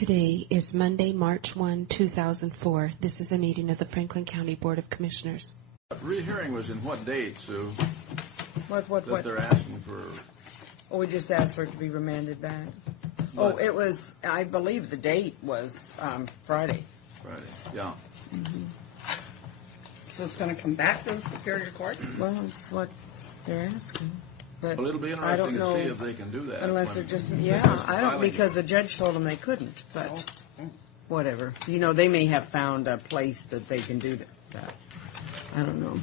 Today is Monday, March 1, 2004. This is a meeting of the Franklin County Board of Commissioners. Rehearing was in what date, Sue? What? That they're asking for. Oh, we just asked for it to be remanded back. But, Oh, it was, I believe the date was Friday. Friday, yeah. Mm-hmm. So it's going to come back to the Superior Court? Well, it's what they're asking. But Well, it'll be I don't interesting to know, see if they can do that. unless they're just, I don't, because the judge told them they couldn't, but whatever. You know, they may have found a place that they can do that. I don't know.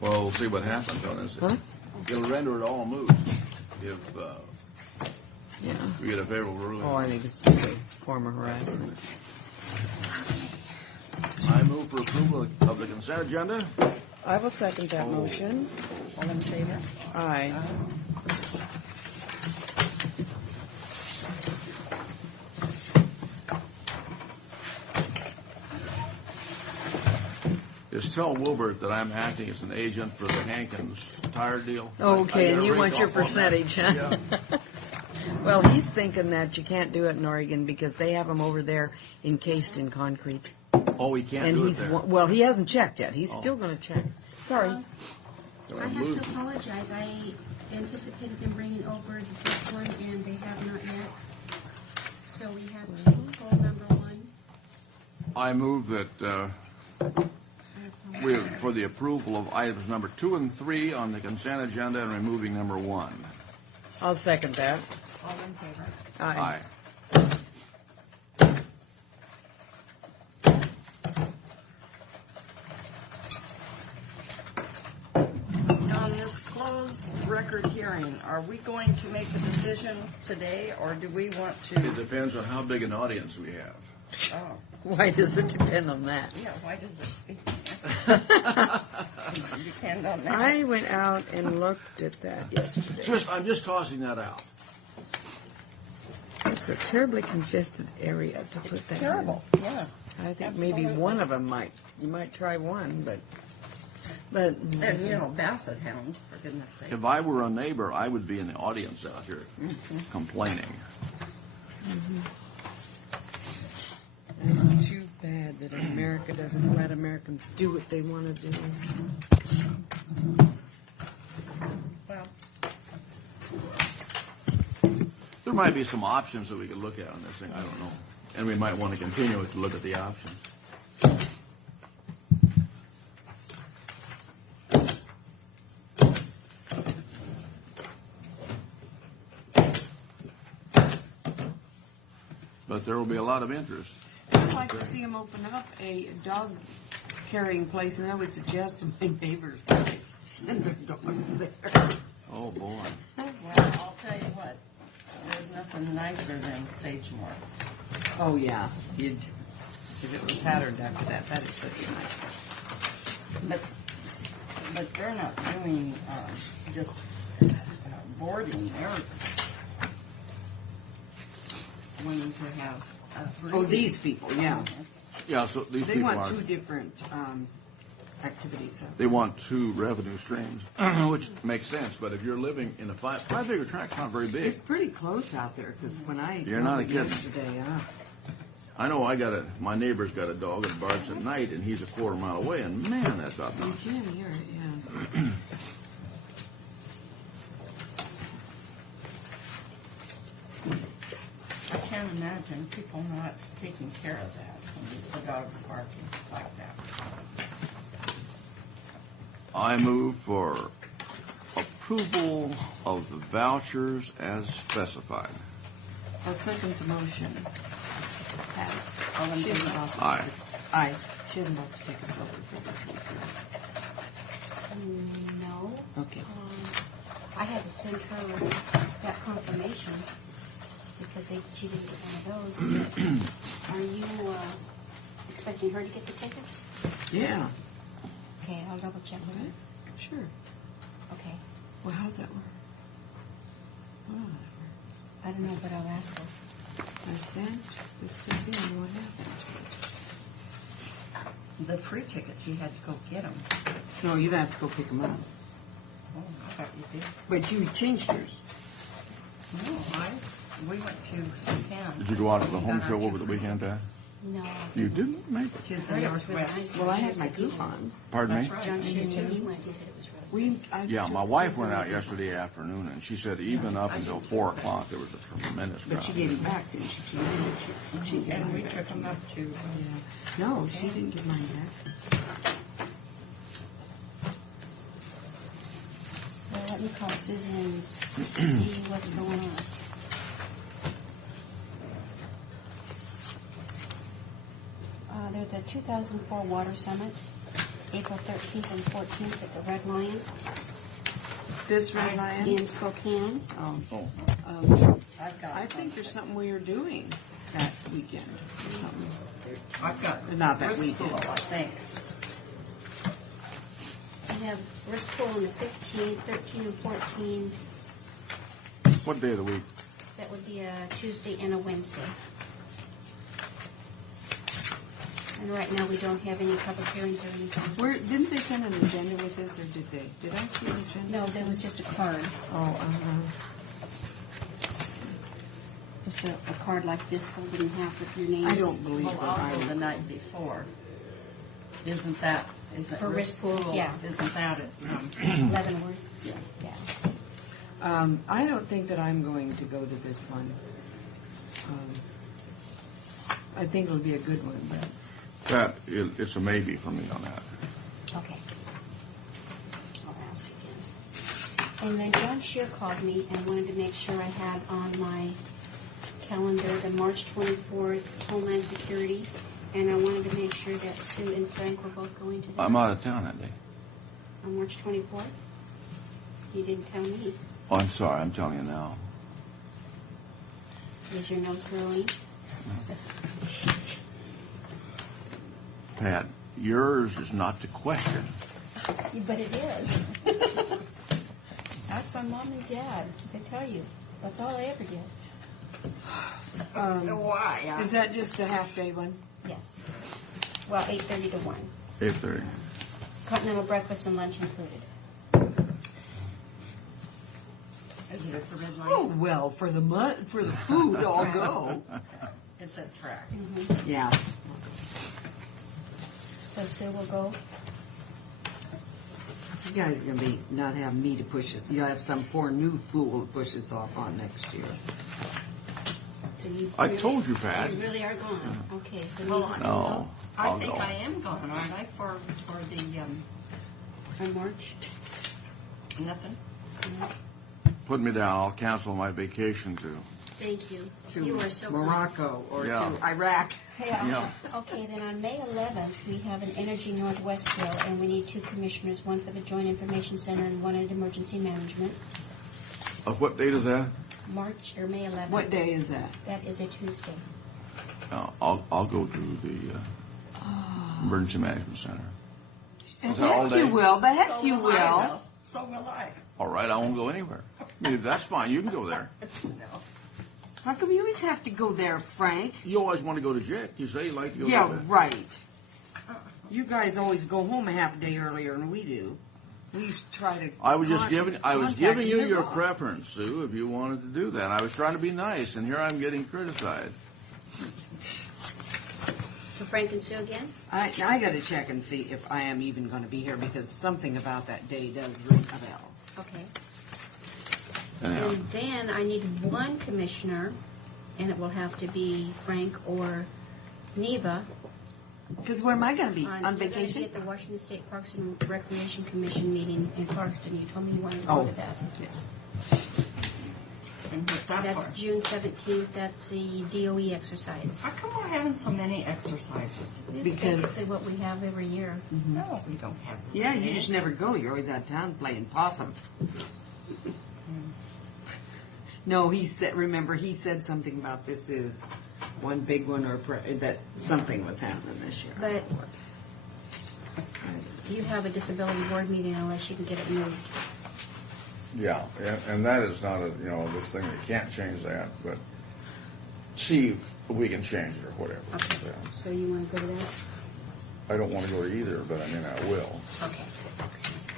Well, we'll see what happens on this. Huh? It'll render it all moot if Yeah. we get a favorable ruling. Oh, I think it's just a form of harassment. I move for approval of the consent agenda. I will second that motion. All in favor? Aye. Just tell Wilbert that I'm acting as an agent for the Hankins tire deal. Okay, I and you raised want your off on that. percentage, huh? Yeah. Well, he's thinking that you can't do it in Oregon because they have them over there encased in concrete. Oh, we can't And do it he's there. well, he hasn't checked yet. He's still going to check. Sorry. So I I'm have losing. to apologize. I anticipated them bringing over the first one, and they have not yet. So we have to pull number one. I move that we for the approval of items number 2 and 3 on the consent agenda and removing number 1. I'll second that. All in favor? Aye. On this closed record hearing, are we going to make a decision today, or do we want It to? depends on how big an audience we have. Oh, Why does it depend on that? yeah, why does it depend on that? I went out and looked at that yesterday. I'm just tossing that out. It's a terribly congested area to put that Terrible, yeah. in. I think maybe Absolutely. one of them you might try one, but And, you know, basset hounds, for goodness sake. If I were a neighbor, I would be in the audience out here complaining. it's too bad that America doesn't let Americans do what they want to do. Well, There might be some options that we could look at on this thing. I don't know. And we might want to continue to look at the options. But there will be a lot of interest. I'd like to see them open up a dog carrying place, and I would suggest to my neighbors that they send their dogs there. Oh, boy. well, I'll tell you what, there's nothing nicer than Sagemore. Oh, yeah. If it was patterned after that, that is such a nice. But they're not doing just boarding. They're wanting to have Oh, these people, yeah. Yeah, so these They people want are. two different activities. They want 2 revenue streams, which makes sense. But if you're living in a 5-acre tract, not very big. It's pretty close out there, because when I You're not a drove kid. yesterday, I know my neighbor's got a dog that barks at night, and he's a quarter mile away, and man, that's you obnoxious. can hear it, yeah. I can't imagine people not taking care of that when the dog's barking like that. I move for approval of the vouchers as specified. I'll second the motion. Patty. All in She isn't favor? about to- Aye. Aye. She isn't about to take us over for this week. No. Okay. I had to send her that confirmation because she didn't get one of those. Are you expecting her to get the tickets? Yeah. Okay, I'll double check with her. Sure. Okay. Well, how's that work? How does that work? I don't know, but I'll ask her. I sent the stuff in. What happened to it? The free tickets, you had to go get them. No, you'd have to go pick them up. Oh, I thought you did. But you changed yours. No, We went to Spokane. Did you go out to the home show over the weekend, Pat? No. You didn't make it. To I the heard it was really Northwest. nice. Well, I had my coupons. Pardon me? That's right. John Shear said he went. He said it was really Yeah, my wife went out yesterday afternoon, and she said even up until 4 o'clock there was a tremendous crowd. But she gave it back, didn't she? She did. And we took them up to, No, she didn't give mine back. Well, let me call Susan and see what's going on. There's a 2004 Water Summit, April 13th and 14th at the Red Lion This Red Lion? in Spokane. Oh, I've got. I think there's something we are doing that weekend or something. I've got. Not that Bristol, weekend. I think. We have Bristol on the 15th, 13 and 14. what day of the week? That would be a Tuesday and a Wednesday. And right now, we don't have any public hearings or anything. Where, didn't they send an agenda with this, or did they? Did I see an agenda? No, that was just a card. Oh, Just a card like this folded in half with your names. I don't believe Well, that I'll go the I... night before. Isn't that, is it For Rispol, Rispol? yeah. Isn't that it? Leavenworth. Yeah. Yeah. I don't think that I'm going to go to this one. I think it'll be a good one, but... Pat, it's a maybe for me on that. Okay. I'll ask again. And then John Shear called me and wanted to make sure I had on my calendar the March 24th Homeland Security, and I wanted to make sure that Sue and Frank were both going to that. I'm out of town that day. On March 24th? You didn't tell me. Oh, I'm sorry, I'm telling you now. Is your nose growing? Pat, yours is not the question. But it is. Ask my mom and dad. They tell you. That's all I ever did. Why? Is that just a half-day one? Yes. Well, 8:30 to 1. 8:30. Continental breakfast and lunch included. Is it at the Red Lion? Oh, well, for the food, I'll go. It's at track. Yeah. So Sue will go. You guys are going to be not have me to push this. You'll have some poor new fool to push this off on next year. So you I really- told you, Pat. You really are gone. Okay, so Well, you No, I I'll think go. I am going, aren't I, for the, on March? nothing? Put me down. I'll cancel my vacation too. Thank you. To You are so kind. Morocco or Yeah. to Iraq. Yeah. Okay, then on May 11th, we have an Energy Northwest bill, and we need 2 commissioners, one for the Joint Information Center and one at Emergency Management. What date is that? March or May 11th. What day is that? That is a Tuesday. I'll go to the Emergency Management Center. The Is that all heck you day? will. The heck So you will I, will. though. So will I. All right, I won't go anywhere. I mean, that's fine. You can go there. No. How come you always have to go there, Frank? You always want to go to JIC. You say you like to go Yeah, there. right. You guys always go home a half a day earlier than we do. We used to try to. I was just giving you your prep. preference, Sue, if you wanted to do that. I was trying to be nice, and here I'm getting criticized. So Frank and Sue again? I got to check and see if I am even going to be here because something about that day does ring a bell. Okay. Anyhow, And then I need 1 commissioner, and it will have to be Frank or Neva. Because where am I going to be? You're On gonna be vacation? at the Washington State Parks and Recreation Commission meeting in Clarkston. You told me you wanted to go Oh. to that. And what's that That's for? June 17th. That's the DOE exercise. How come we're having so many exercises? It's Because- basically what we have every year. No, we don't have this. Yeah, you just never go. You're always out of town playing possum. No, he said. Remember, he said something about this is one big one, or that something was happening this year. But you have a disability board meeting unless you can get it moved. yeah, and that is not a, this thing, you can't change that, but see if we can change it or whatever. Okay. Yeah. So you want to go to that? I don't want to go to either, but I mean, I will. Okay.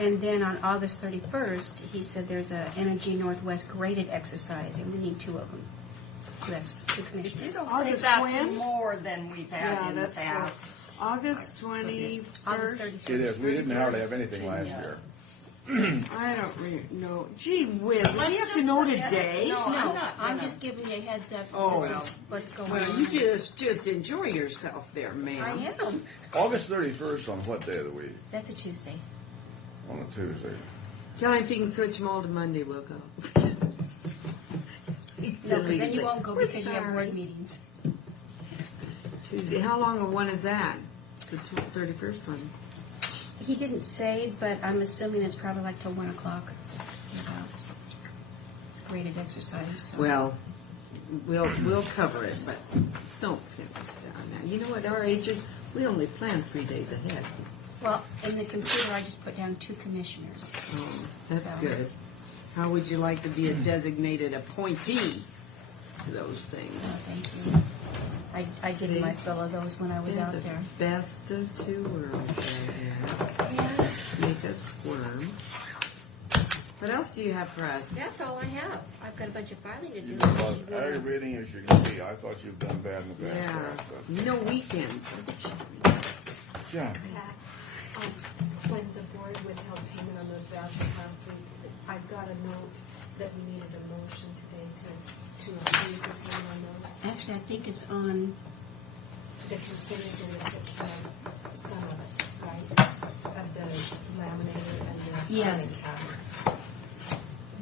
And then on August 31st, he said there's a Energy Northwest graded exercise, and we need 2 of them. Yes, two If you commissioners. don't think August that's when? more than we've had in the past. August August 21st. 31st. It is. We didn't hardly have anything last year. I don't really know. Gee whiz, do Let's you have to just know forget- today? No, I'm No, not I'm gonna. just giving you a heads up. Oh, This well. is what's going Well, on. you just enjoy yourself there, ma'am. I am. August 31st on what day of the week? That's a Tuesday. On a Tuesday. Tell him if he can switch them all to Monday, we'll go. No, because then you won't go We're because you have sorry. board meetings. Tuesday. How long a one is that? The 31st one. He didn't say, but I'm assuming it's probably like till 1 o'clock. About. It's a graded exercise. So. Well, we'll cover it, but don't pin us down now. You know, at our ages, we only plan 3 days ahead. Well, in the computer, I just put down 2 commissioners. Oh, that's So- good. How would you like to be a designated appointee to those So, things? thank you. I did See? my fill of those when I was out The there. best of two worlds, I Yeah, guess. Make us squirm. What else do you have for us? that's all I have. I've got a bunch of filing to do. You're about as aggravating as you can be. I thought you've done bad in the past. Yeah. Brad, You know, weekends. but- Yeah. When the board withheld payment on those vouchers last week, I've got a note that we needed a motion today to approve the payment on those. Actually, I think it's on. The consent agenda took care of some of it, right? Of the laminator and the Yes. filing cabinet.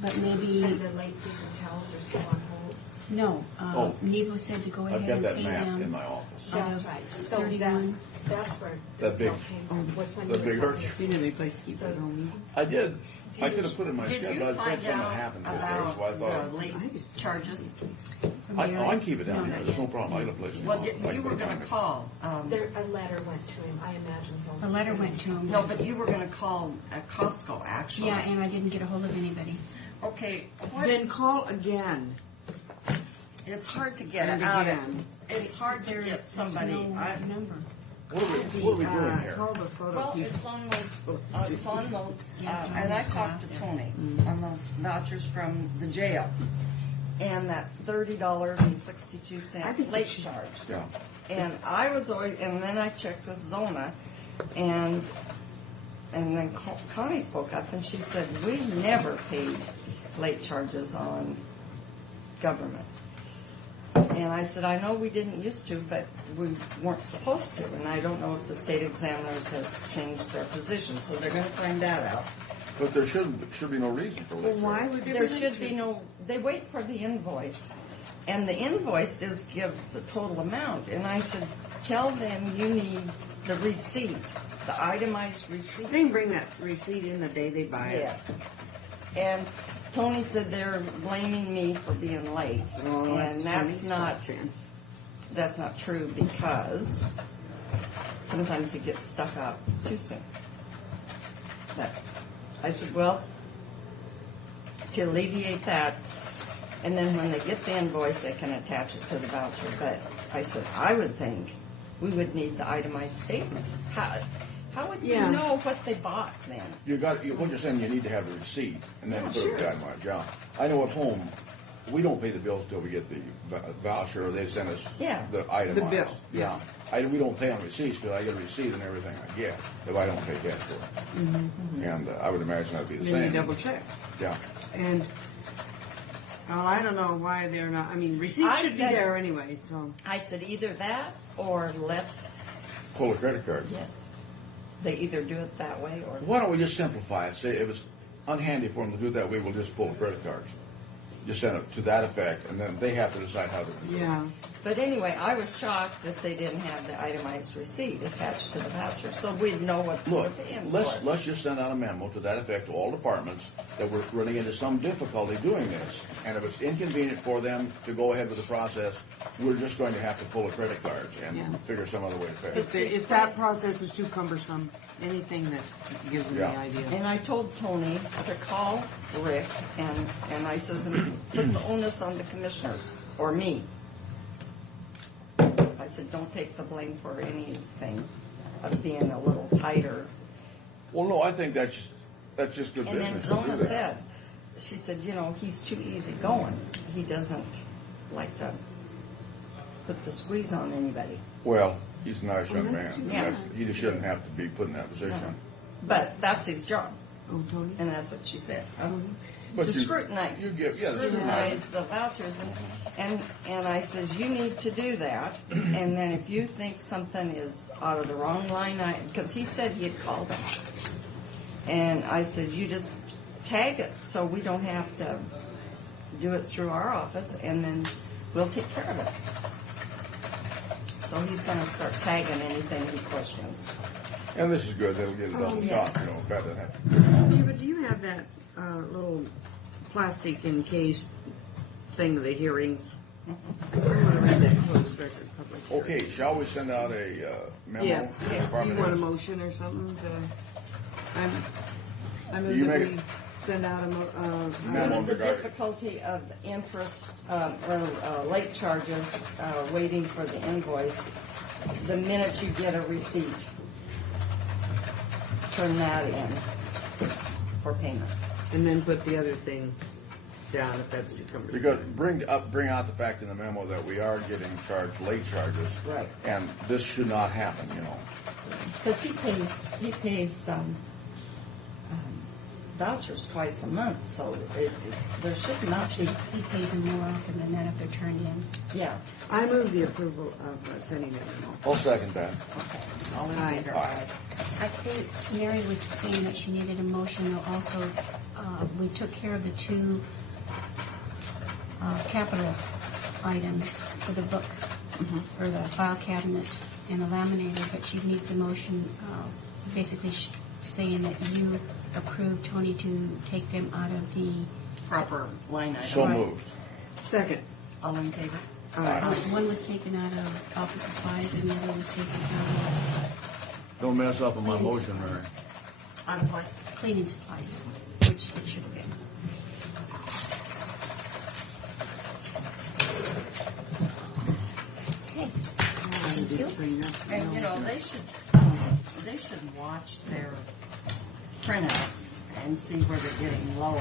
But maybe And the late fees and towels are still on hold. no. Oh. Nebo said to go ahead I've got and that pay map them. in my office. That's right. So 31. that's where That this big- bill came from, was when the you were big talking. Herc. You know, any place to keep it home. I did. I could have put it in my Did schedule, you but I find had something out happen today, about so I thought, the late I just- charges? I can keep it down No, here. not There's no yet. problem. I got a place. to Well, go. I can you put were it going down to here. call. There, a letter went to him. I imagine he'll. A letter went to him. No, but you were going to call Costco, actually. Yeah, and I didn't get a hold of anybody. Okay, what, Then call again. it's hard to get And out again. of, it's hard to get somebody. no number. What are we doing here? Call the photo Well, people. it's on those, Yeah, and I Tony's talked to got it. Tony on those vouchers from the jail. And that $30.62 I think late we should- charge. Yeah. And I was always, and then I checked with Zona, and then Connie spoke up, and she said, we never paid late charges on government. And I said, I know we didn't used to, but we weren't supposed to, and I don't know if the state examiners has changed their position, so they're gonna find that out. But there should be no reason for Well, late why charge. would there There be should be no, they wait for the invoice, and the invoice just gives the total amount, and I said, tell them you need the receipt, the itemized receipt. They can bring that receipt in the day they buy it. Yes. And Tony said they're blaming me for being late, Oh, and that's that's Tony's not, fault, then. that's not true because sometimes it gets stuck up too soon. But I said, well, to alleviate that, and then when they get the invoice, they can attach it to the voucher. But I said, I would think we would need the itemized statement. How would you Yeah. know what they bought then? What you're saying, you need to have the receipt and then put it down my job. I know at home, we don't pay the bills till we get the voucher or they send us Yeah. the itemized. The bill, Yeah. We don't pay on receipts because I get a receipt and everything I get if I don't pay cash for it. And I would imagine that'd be the Then you same. double check. Yeah. And, well, I don't know why they're not, I mean, receipts I should be said- there anyway, so. I said either that or let's, Pull a credit card. yes. They either do it that way or. Why don't we just simplify it? Say if it's unhandy for them to do it that way, we'll just pull the credit cards. Just send it to that effect, and then they have to decide how to do it. Yeah. But anyway, I was shocked that they didn't have the itemized receipt attached to the voucher, so we'd know what Look, we're paying let's for. let's just send out a memo to that effect to all departments that we're running into some difficulty doing this. And if it's inconvenient for them to go ahead with the process, we're just going to have to pull the credit cards and Yeah. figure some other way to pay. If that process is too cumbersome, anything that gives them the Yeah. idea. And I told Tony to call Rick, and I says, put the onus on the commissioners, or me. I said, don't take the blame for anything of being a little tighter. Well, no, I think that's just good And then business. to do Zona that. said, she said, he's too easy going. He doesn't like to put the squeeze on anybody. Well, he's a nice young man. that's too bad. He just shouldn't have to be put in that position. But that's his job, Oh, Tony? and that's what she said. But To you- scrutinize, you give- yeah, to scrutinize the vouchers, and I says, you need to do that, and then if you think something is out of the wrong line, because he said he had called them, and I said, you just tag it, so we don't have to do it through our office, and then we'll take care of it. So he's gonna start tagging anything he questions. And this is good. They'll get it on yeah. top, better than have Yeah, but do you have that little plastic encased thing of the hearings? I want to read that closed record public hearing. Okay, shall we send out a memo? Yes. to the Do you department want a heads? motion or something to, I You move that make we it- send out a One Memo of the regarding- difficulty of interest or late charges, waiting for the invoice, the minute you get a receipt, turn that in for payment. and then put the other thing down if that's too cumbersome. Because bring out the fact in the memo that we are getting charged late charges. Right. And this should not happen, Because he pays vouchers twice a month, so there should not be, He pays them more often than that if they're turned in. yeah. I move the approval of sending that memo. I'll second that. Okay. All in Aye. favor? Aye. I think Mary was saying that she needed a motion. Also, we took care of the two capital items for the book, or the file cabinet and the laminator, but she needs a motion basically saying that you approved Tony to take them out of the... Proper line item. So moved. Second. All in favor? one was taken out of office supplies and the other was taken out Don't mess up on my motion, Mary. On what? of cleaning supplies, which it should have been. Okay. Thank you. And they should watch their printouts and see where they're getting low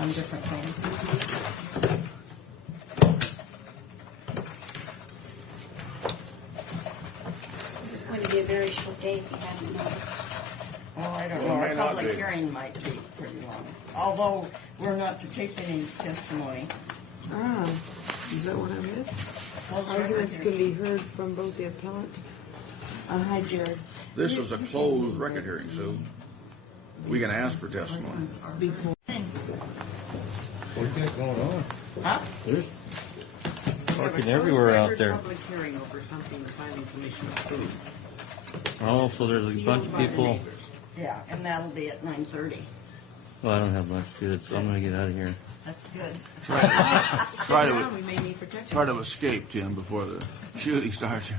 on different things. This is going to be a very short day if you haven't noticed. Oh, I don't Well, know, it our may not public be. hearing might be pretty long. Although, we're not to take any testimony. Ah, is that what I meant? Close record Arguments hearing. can be heard from both the appellant. Hi, Jared. This is a closed record hearing, Sue. We can ask for testimony. Before. What do you got going on? Huh? There's We have a parking closed everywhere record out there. Public hearing over something the planning commission approved. Oh, so there's a bunch of By the people. neighbors. Yeah, and that'll be at 9:30. Well, I don't have much to it, so I'm gonna get out of here. That's good. Try Now to, we may need protection. try to escape, Tim, before the shooting starts.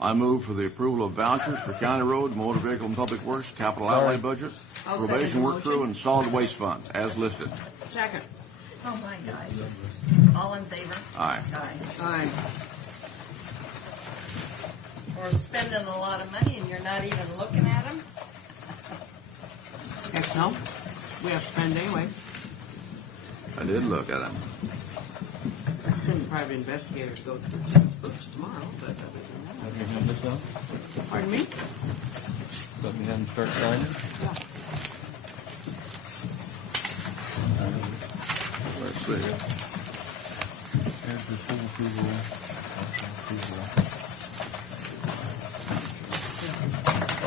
I move for the approval of vouchers for county road, motor vehicle and public works, capital outlay budget, I'll second probation the work crew, motion. and solid waste fund, as listed. Second. Oh, my gosh. All in favor? Aye. Aye. Aye. We're spending a lot of money and you're not even looking at them? Heck no. We have to spend anyway. I did look at them. Shouldn't private investigators go through Tim's books tomorrow, but other than Have your numbers done? that. Pardon me? Let me have them start signing. Let's see. There's the full approval.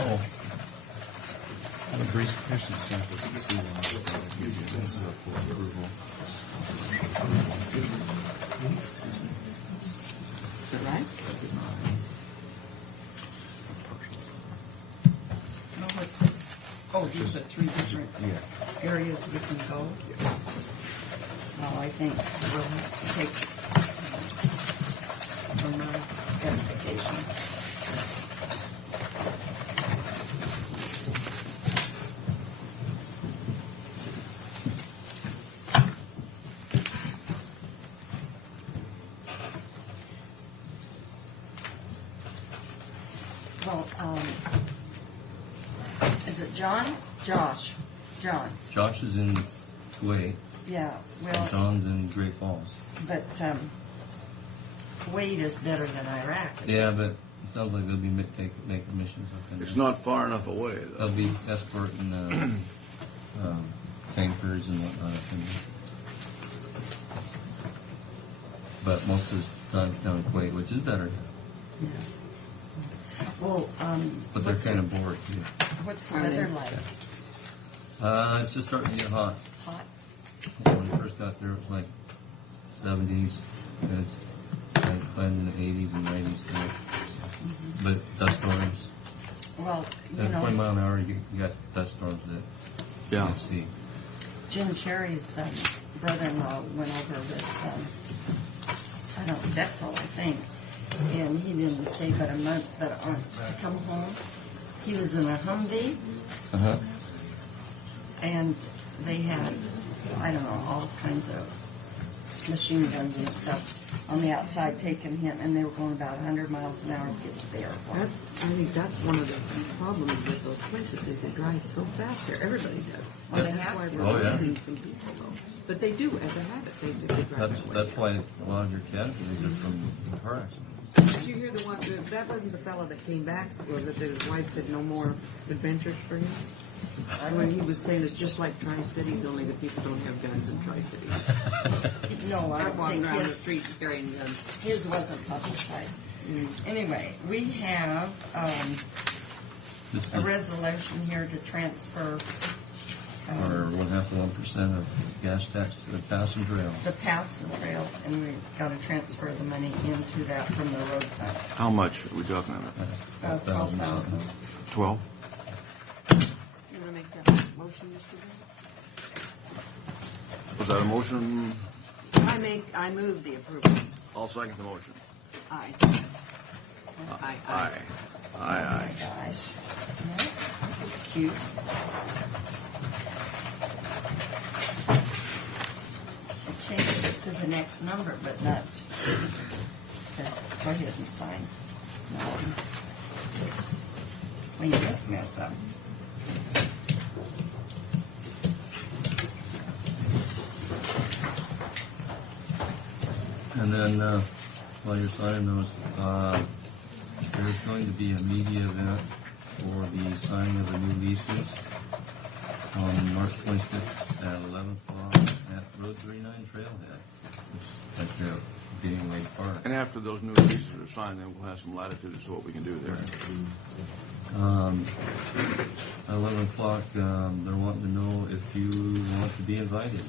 Oh. Here's some samples of C1. This is a full approval. Is that right? No, what's this? Oh, these are three different areas we can go? Well, I think we'll have to take from our identification. Well, is it John? Josh. John. Josh is in Kuwait, Yeah, and well, John's in Great Falls. but Kuwait is better than Iraq. isn't Yeah, it? but it sounds like they'll be making missions up in It's there. not far enough away, though. They'll be escorting tankers and whatnot up in there. But most of the time down in Kuwait, which is better. Well, But they're what's, kind of bored too. what's the weather like? It's just starting to get hot. Hot? When we first got there, it was like 70s. And it's like in the 80s and 90s now. But dust storms. Well, you At 20 know, mile an hour, you got dust storms that you Yeah. can't see. Jim Cherry's brother-in-law went over with, Bethel, I think, and he didn't stay but a month, but to come home, he was in a Humvee, Uh-huh. and they had, I don't know, all kinds of machine guns and stuff on the outside taking him, and they were going about 100 miles an hour to get to the airport. I think that's one of the problems with those places is they drive so fast there. Everybody does. Well, they That's have why to. we're Oh, yeah. losing some people though. But they do, as a habit, basically drive that way. That's why a lot of your casualties are from car accidents. Did you hear the one, that wasn't the fellow that came back, was it, that his wife said no more adventures for him? When he was saying it's just like Tri-Cities, only the people don't have guns in Tri-Cities. No, I I'm don't walking think around the his, streets carrying guns. his wasn't publicized. Anyway, we have This a is resolution here to transfer our 0.5% of gas tax to the passenger rail. the paths and trails, and we've got to transfer the money into that from the road fund. How much are we talking about? 12,000. 12? You want to make that motion, Mr. Was that a motion? Bell? I move the approval. I'll second the motion. Aye. Aye, Aye. Aye, Oh aye. my gosh. It's cute. Should change it to the next number, but not. Okay, go ahead and sign. No. Clean this mess up. And then, while you're signing those, there's going to be a media event for the signing of the new leases on March 26th at 11 o'clock at Road 39 Trailhead, which is like the beginning Lake Park. And after those new leases are signed, then we'll have some latitude as to what we can do there. At 11 o'clock, they're wanting to know if you want to be invited.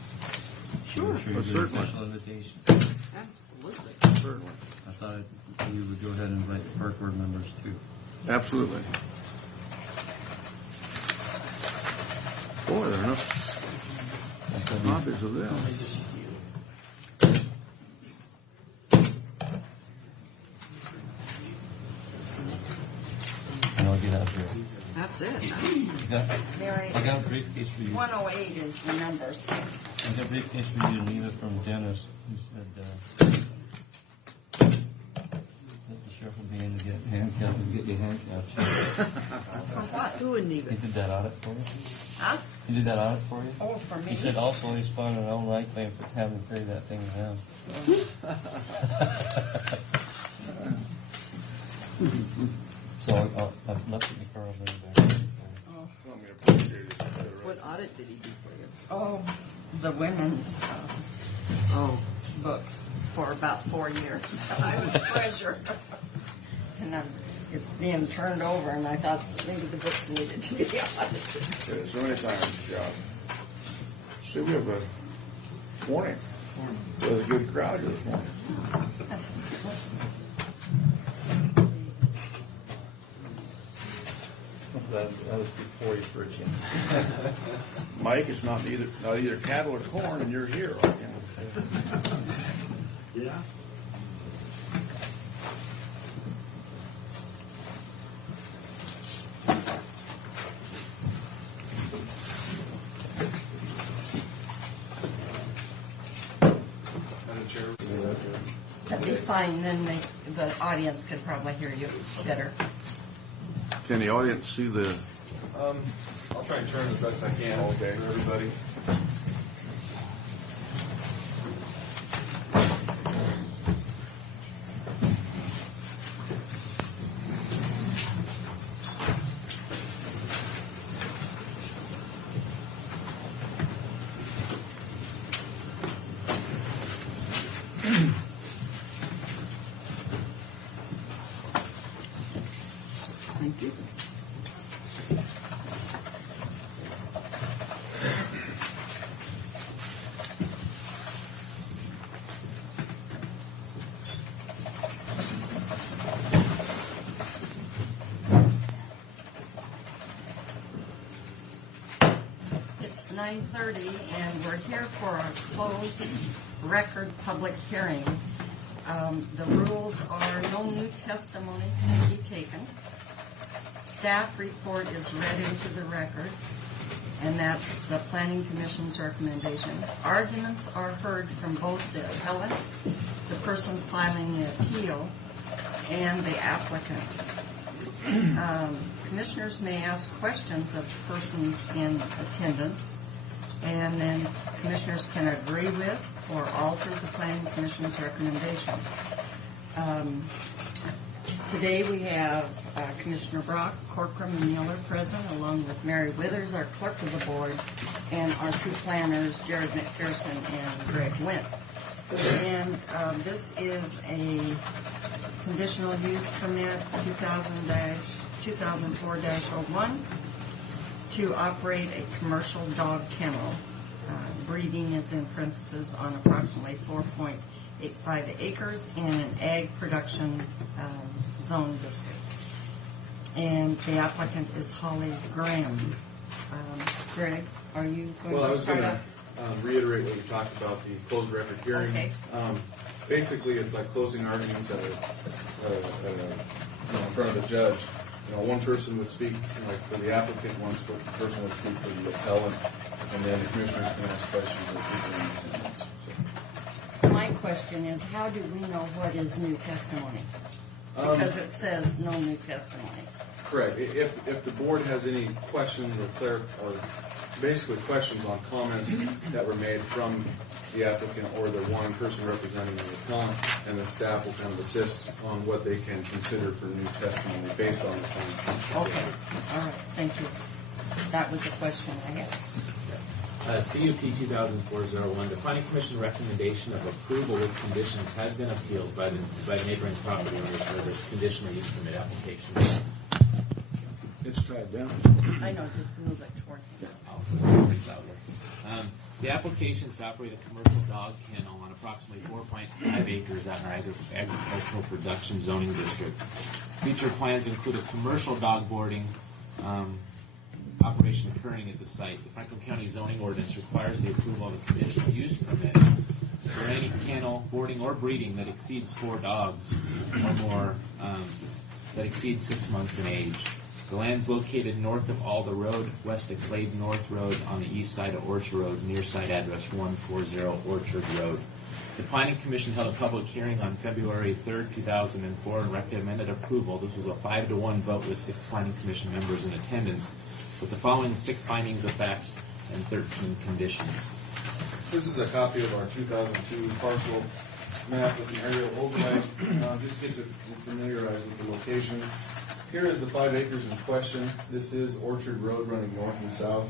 Sure. Sure, Well, you get an certainly. official invitation. Absolutely. Certainly. I thought we would go ahead and invite the park board members too. Absolutely. Boy, there are enough copies of this. And I'll get out there. That's it. Mary, I got a briefcase for you. 108 is the numbers. I got a briefcase for you to leave it from Dennis. He said, that the sheriff will be in to get handcuffed and get you handcuffed. Who wouldn't He even? did that audit for you? Huh? He did that audit for you? Oh, for me? He said also he's filing an own right claim for having to carry that thing around. So I've left it in the car over there. What audit did he do for you? Oh, the women's Oh, books for about 4 years. I was treasurer. And it's being turned over, and I thought maybe the books needed to be audited. Yeah, so many times, see, we have a morning. We have a good crowd here this morning. That was before you first came. Mike, it's not either cattle or corn, and you're here. Yeah. That'd be fine, then the audience could probably hear you better. Can the audience see the I'll try and turn as best I can Okay. for everybody. Thank you. It's 9:30 and we're here for a closed record public hearing. The rules are no new testimony can be taken. Staff report is read into the record, and that's the Planning Commission's recommendation. Arguments are heard from both the appellant, the person filing the appeal, and the applicant. Commissioners may ask questions of persons in attendance, and then commissioners can agree with or alter the Planning Commission's recommendations. Today we have Commissioner Brock, Corcoran, and Miller present, along with Mary Withers, our clerk of the board, and our two planners, Jared McPherson and Greg Wint. And this is a conditional use permit 2004-01 to operate a commercial dog kennel. Breeding is in parentheses on approximately 4.85 acres in an egg production zone district. And the applicant is Holly Graham. Greg, are you going Well, I to was start going up? to reiterate what we talked about, the closed record hearing. Okay. Basically, it's like closing arguments in front of a judge. One person would speak for the applicant, one person would speak for the appellant, and then the commissioners can ask questions of people in attendance. My question is, how do we know what is new testimony? Because it says no new testimony. Correct. If the board has any questions or basically questions on comments that were made from the applicant or the one person representing the appellant, and the staff will kind of assist on what they can consider for new testimony based on the plan. Okay. All right. Thank you. That was the question I had. CUP 2004-01, the Planning Commission recommendation of approval with conditions has been appealed by neighboring property owners for this conditional use permit application. It's tied down. I know, just move it towards you. The application is to operate a commercial dog kennel on approximately 4.5 acres out in our agricultural production zoning district. Future plans include a commercial dog boarding operation occurring at the site. The Franklin County zoning ordinance requires the approval of a conditional use permit for any kennel, boarding, or breeding that exceeds 4 dogs or more that exceeds 6 months in age. The land's located north of Alda Road, west of Glade North Road, on the east side of Orchard Road, near site address 140 Orchard Road. The Planning Commission held a public hearing on February 3rd, 2004 and recommended approval. This was a 5-1 vote with 6 Planning Commission members in attendance, with the following 6 findings of facts and 13 conditions. This is a copy of our 2002 parcel map with an aerial overlay. Just to get you familiarized with the location. Here is the 5 acres in question. This is Orchard Road running north and south.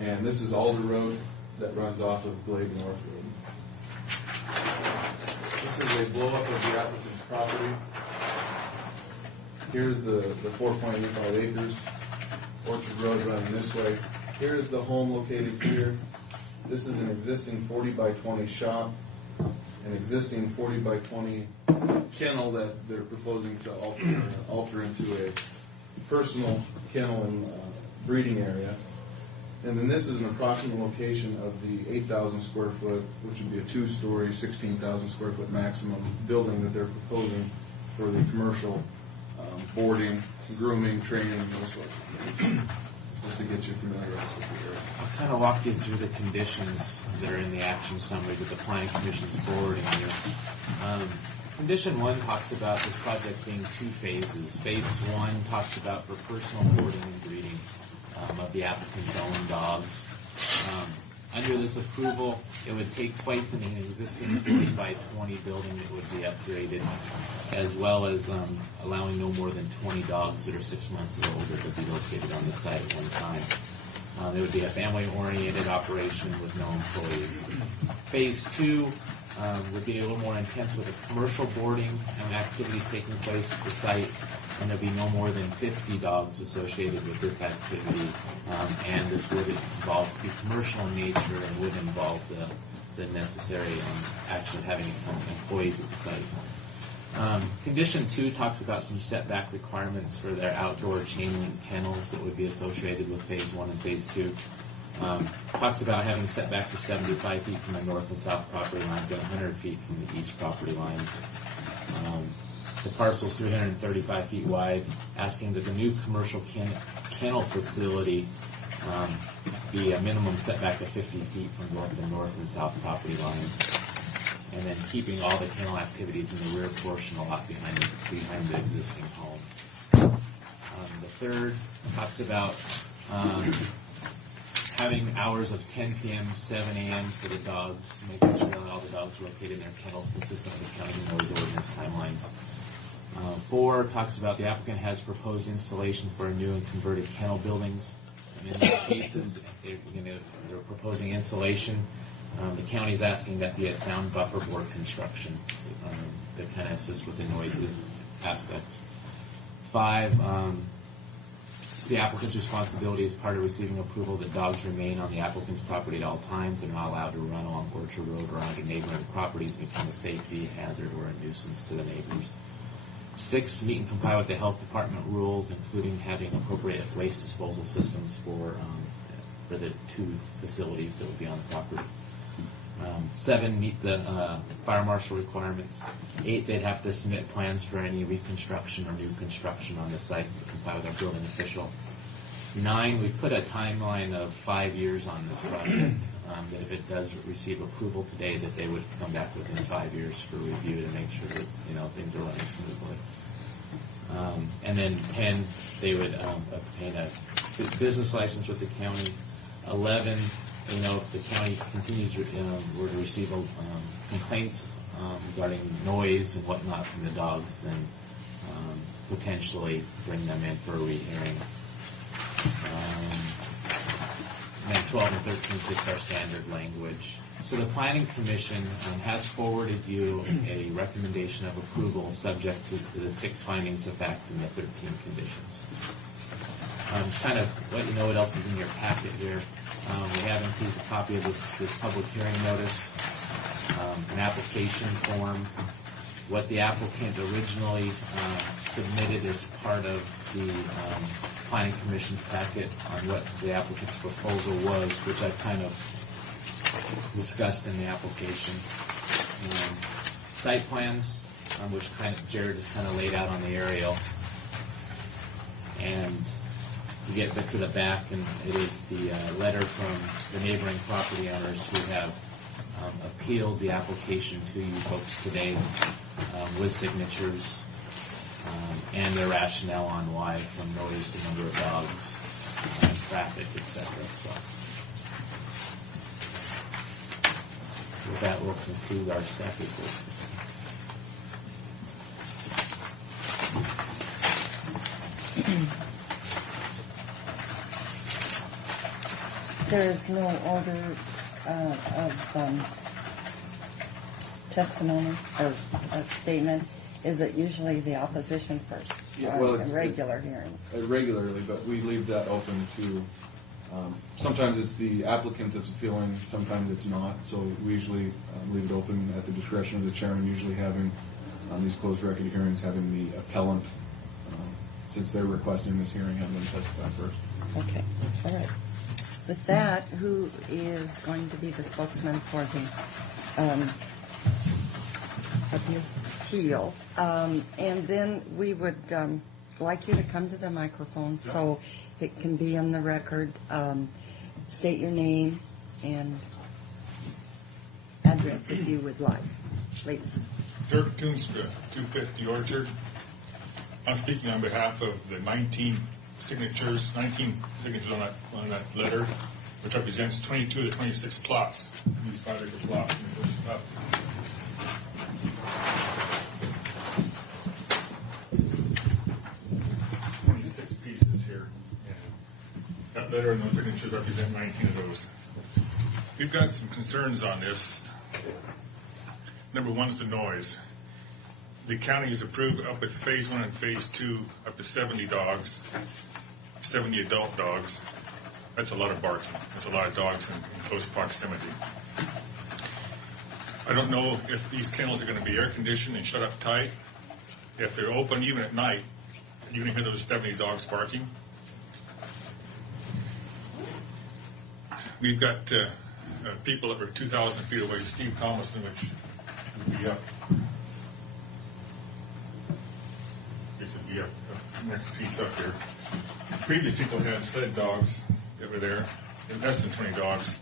And this is Alder Road that runs off of Glade North Road. This is a blow up of the applicant's property. Here's the 4.85 acres. Orchard Road running this way. Here is the home located here. This is an existing 40 by 20 shop, an existing 40 by 20 kennel that they're proposing to alter into a personal kennel and breeding area. And then this is an approximate location of the 8,000 square foot, which would be a 2-story, 16,000 square foot maximum building that they're proposing for the commercial boarding, grooming, training, those sorts of things. Just to get you familiarized with the area. I'll kind of walk you through the conditions that are in the action summary that the Planning Commission's forwarding you. Condition 1 talks about this project being 2 phases. Phase 1 talks about for personal boarding and breeding of the applicant's own dogs. Under this approval, it would take place in an existing 40 by 20 building that would be upgraded, as well as allowing no more than 20 dogs that are 6 months or older to be located on the site at one time. It would be a family-oriented operation with no employees. Phase 2 would be a little more intense with a commercial boarding and activities taking place at the site, and there'd be no more than 50 dogs associated with this activity, and this would involve be commercial in nature and would involve the necessary actually having employees at the site. Condition 2 talks about some setback requirements for their outdoor chain link kennels that would be associated with phase 1 and phase 2. Talks about having setbacks of 75 feet from the north and south property lines and 100 feet from the east property lines. The parcel's 335 feet wide, asking that the new commercial kennel facility be a minimum setback of 50 feet from both the north and south property lines, and then keeping all the kennel activities in the rear portion of the lot behind the existing home. The third talks about having hours of 10 p.m., 7 a.m. for the dogs, making sure that all the dogs located in their kennels consistent with the county noise ordinance timelines. 4 talks about the applicant has proposed installation for a new and converted kennel buildings. And in these cases, they're proposing installation. The county is asking that be a sound buffer board construction that kind of assists with the noise aspects. 5, the applicant's responsibility as part of receiving approval that dogs remain on the applicant's property at all times and not allowed to run along Orchard Road or onto neighboring properties, become a safety hazard or a nuisance to the neighbors. 6, meet and comply with the health department rules, including having appropriate waste disposal systems for the 2 facilities that would be on the property. 7, meet the fire marshal requirements. 8, they'd have to submit plans for any reconstruction or new construction on the site to comply with our building official. 9, we put a timeline of 5 years on this project, that if it does receive approval today, that they would come back within 5 years for review to make sure that things are running smoothly. And then 10, they would obtain a business license with the county. 11, if the county continues were to receive complaints regarding noise and whatnot from the dogs, then potentially bring them in for a rehearing. And then 12 and 13 is our standard language. So the Planning Commission has forwarded you a recommendation of approval subject to the 6 findings of fact and the 13 conditions. Just kind of let you know what else is in your packet here. We have included a copy of this public hearing notice, an application form, what the applicant originally submitted as part of the Planning Commission's packet on what the applicant's proposal was, which I kind of discussed in the application. Site plans, which Jared has kind of laid out on the aerial. And you get to the back, and it is the letter from the neighboring property owners who have appealed the application to you folks today with signatures and their rationale on why, from noise to number of dogs, traffic, etc. So with that, we'll conclude our staff report. There is no order of testimony or statement. Is it usually the opposition first? Yeah, well, in regular hearings. Regularly, but we leave that open to. Sometimes it's the applicant that's appealing, sometimes it's not. So we usually leave it open at the discretion of the chairman. Usually having these closed record hearings, having the appellant, since they're requesting this hearing, have them testify first. Okay, all right. With that, who is going to be the spokesman for the appeal? And then we would like you to come to the microphone so it can be on the record. State your name and address if you would like, please. Dirk Toonstra, 250 Orchard. I'm speaking on behalf of the 19 signatures on that letter, which represents 22 of the 26 plots, these 5-acre plots. 26 pieces here. And that letter and those signatures represent 19 of those. We've got some concerns on this. Number one is the noise. The county has approved up with phase 1 and phase 2 up to 70 dogs, 70 adult dogs. That's a lot of barking. That's a lot of dogs in close proximity. I don't know if these kennels are going to be air conditioned and shut up tight. If they're open even at night, you can hear those 70 dogs barking. We've got people that were 2,000 feet away. Steve Thomason, which would be up. This would be up. Next piece up here. Previous people had sled dogs that were there, less than 20 dogs.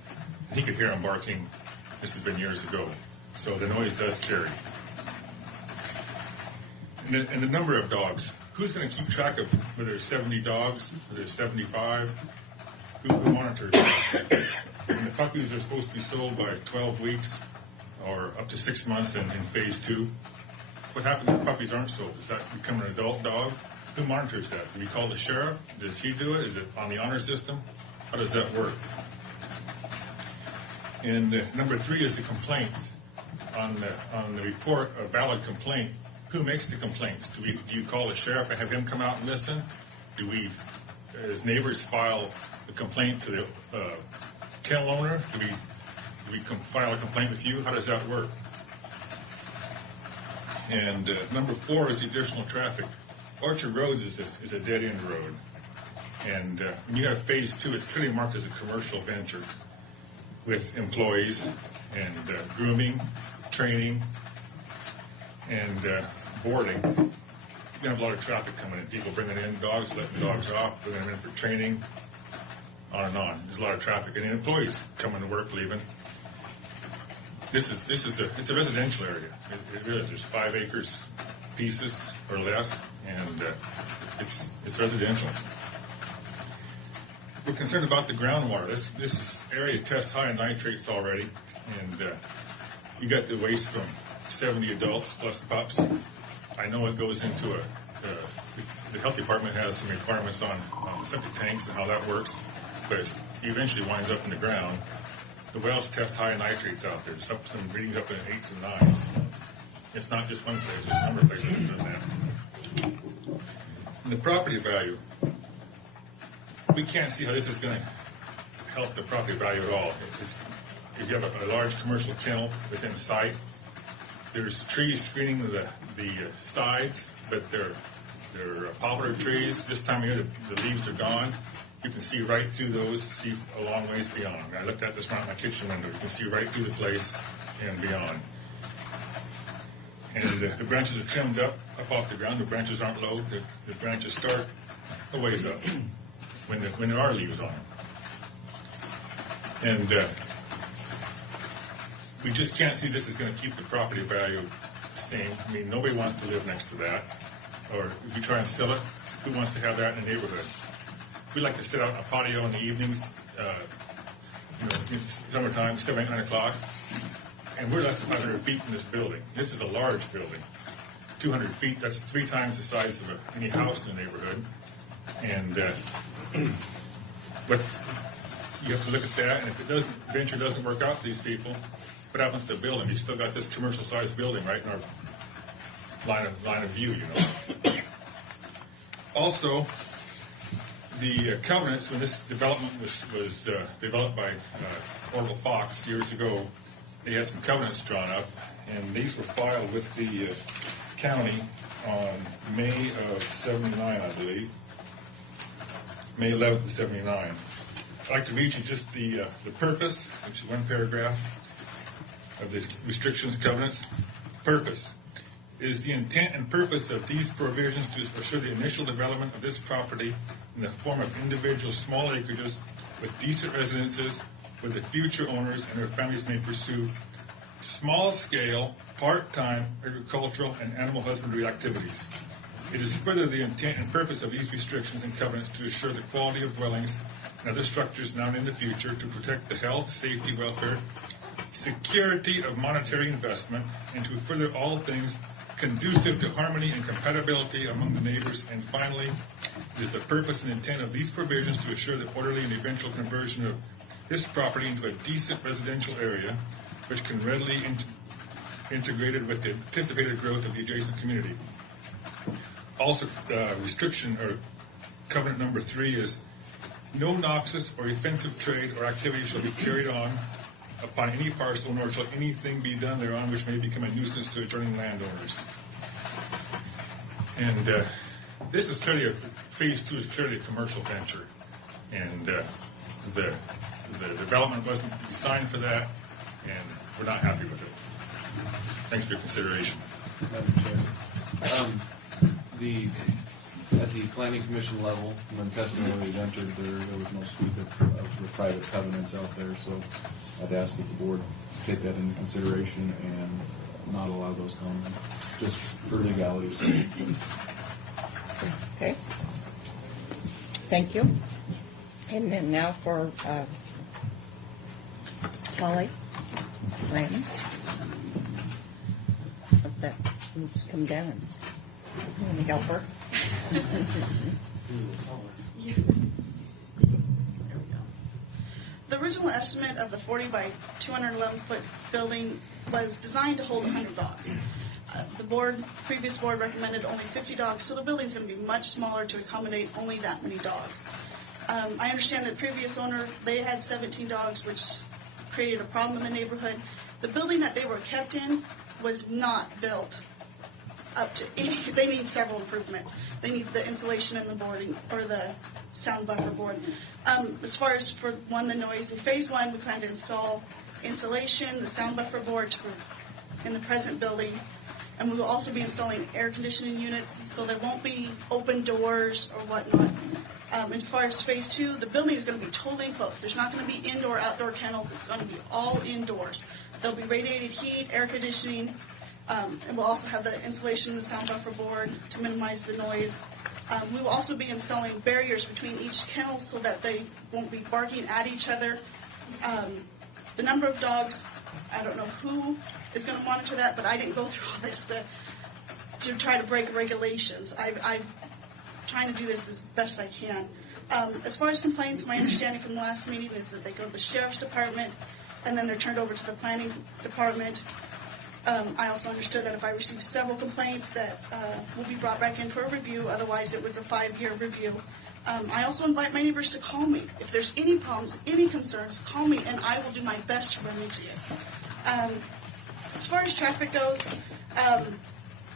He could hear them barking. This has been years ago. So the noise does carry. And the number of dogs. Who's going to keep track of whether there's 70 dogs, whether there's 75? Who monitors it? And the puppies are supposed to be sold by 12 weeks or up to 6 months in phase 2. What happens if puppies aren't sold? Does that become an adult dog? Who monitors that? Do we call the sheriff? Does he do it? Is it on the honor system? How does that work? And number 3 is the complaints. On the report, a valid complaint. Who makes the complaints? Do you call the sheriff and have him come out and listen? Do we, as neighbors, file a complaint to the kennel owner? Do we file a complaint with you? How does that work? And number 4 is the additional traffic. Orchard Road is a dead-end road. And when you have phase 2, it's clearly marked as a commercial venture with employees and grooming, training, and boarding. You're going to have a lot of traffic coming in. People bringing in dogs, letting dogs off, bringing them in for training, on and on. There's a lot of traffic. And employees coming to work, leaving. It's a residential area. It really is. There's 5 acres pieces or less, and it's residential. We're concerned about the groundwater. This area tests high in nitrates already, and you got the waste from 70 adults plus pups. I know it goes into the health department has some requirements on septic tanks and how that works, but it eventually winds up in the ground. The wells test high in nitrates out there. Some readings up in 8s and 9s. It's not just one place. There's a number of places that are doing that. And the property value. We can't see how this is going to help the property value at all. If you have a large commercial kennel within sight, there's trees screening the sides, but they're poplar trees. This time of year, the leaves are gone. You can see right through those, see a long ways beyond. I looked at this from my kitchen window. You can see right through the place and beyond. And the branches are trimmed up off the ground. The branches aren't low. The branches start a ways up when there are leaves on them. And we just can't see this is going to keep the property value the same. I mean, nobody wants to live next to that. Or if you try and sell it, who wants to have that in the neighborhood? We like to sit out on a patio in the evenings, summertime, 7, 8, 9 o'clock, and we're less than 500 feet from this building. This is a large building. 200 feet, that's 3 times the size of any house in the neighborhood. And but you have to look at that, and if venture doesn't work out for these people, what happens to the building? You still got this commercial-sized building right in our line of view, Also, the covenants, when this development was developed by Orville Fox years ago, they had some covenants drawn up, and these were filed with the county on May of 79, I believe. May 11th of 79. I'd like to read you just the purpose, which is one paragraph of the restrictions and covenants. Purpose. It is the intent and purpose of these provisions to assure the initial development of this property in the form of individual small acreages with decent residences where the future owners and their families may pursue small-scale, part-time agricultural and animal husbandry activities. It is further the intent and purpose of these restrictions and covenants to assure the quality of dwellings and other structures now and in the future, to protect the health, safety, welfare, security of monetary investment, and to further all things conducive to harmony and compatibility among the neighbors. And finally, it is the purpose and intent of these provisions to assure the orderly and eventual conversion of this property into a decent residential area, which can readily integrated with the anticipated growth of the adjacent community. Also, restriction or covenant number 3 is no noxious or offensive trade or activity shall be carried on upon any parcel, nor shall anything be done thereon which may become a nuisance to adjoining landowners. And this is clearly phase 2 is clearly a commercial venture, and the development wasn't designed for that, and we're not happy with it. Thanks for your consideration. Madam Chair. At the planning commission level, when testimony was entered, there was no speak of the private covenants out there, so I'd ask that the board take that into consideration and not allow those comments, just for legality's sake. Okay. Thank you. And then now for Holly Ram. Hope that needs to come down. You want to help her? The original estimate of the 40 by 211 foot building was designed to hold 100 dogs. The previous board recommended only 50 dogs, so the building's going to be much smaller to accommodate only that many dogs. I understand that previous owner, they had 17 dogs, which created a problem in the neighborhood. The building that they were kept in was not built up to they need several improvements. They need the insulation and the boarding, or the sound buffer board. As far as for the noise, in phase 1, we plan to install insulation, the sound buffer board in the present building, and we will also be installing air conditioning units, so there won't be open doors or whatnot. As far as phase 2, the building is going to be totally enclosed. There's not going to be indoor, outdoor kennels. It's going to be all indoors. There'll be radiated heat, air conditioning, and we'll also have the insulation and the sound buffer board to minimize the noise. We will also be installing barriers between each kennel so that they won't be barking at each other. The number of dogs, I don't know who is going to monitor that, but I didn't go through all this to try to break regulations. I'm trying to do this as best I can. As far as complaints, my understanding from the last meeting is that they go to the sheriff's department, and then they're turned over to the planning department. I also understood that if I received several complaints that will be brought back in for a review, otherwise it was a 5-year review. I also invite my neighbors to call me. If there's any problems, any concerns, call me and I will do my best to remedy it. As far as traffic goes,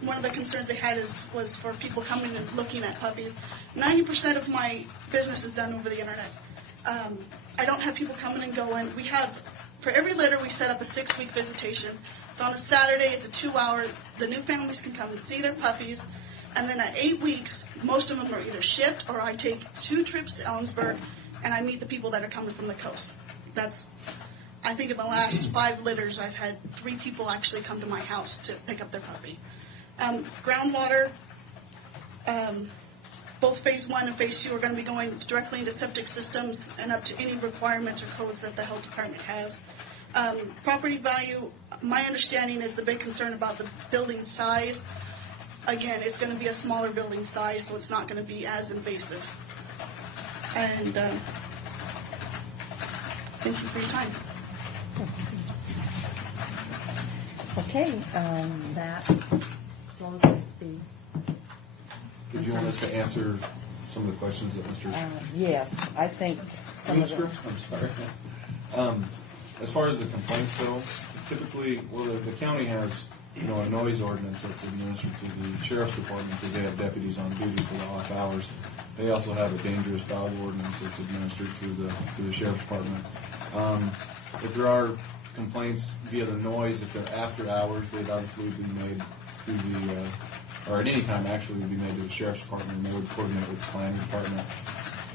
one of the concerns they had was for people coming and looking at puppies. 90% of my business is done over the internet. I don't have people coming and going. For every litter, we set up a 6-week visitation. It's on a Saturday. It's a 2-hour. The new families can come and see their puppies. And then at 8 weeks, most of them are either shipped or I take 2 trips to Ellensburg and I meet the people that are coming from the coast. I think in the last 5 litters, I've had 3 people actually come to my house to pick up their puppy. Groundwater, both phase 1 and phase 2 are going to be going directly into septic systems and up to any requirements or codes that the health department has. Property value, my understanding is the big concern about the building size. Again, it's going to be a smaller building size, so it's not going to be as invasive. And thank you for your time. Okay, that closes the... Did you want us to answer some of the questions that Mr. yes, I think some of them... I'm sorry. As far as the complaints go, typically, the county has, a noise ordinance that's administered to the sheriff's department because they have deputies on duty for the off hours. They also have a dangerous dog ordinance that's administered through the sheriff's department. If there are complaints via the noise, if they're after hours, they'd obviously be made through or at any time actually would be made to the sheriff's department, and they would coordinate with the planning department.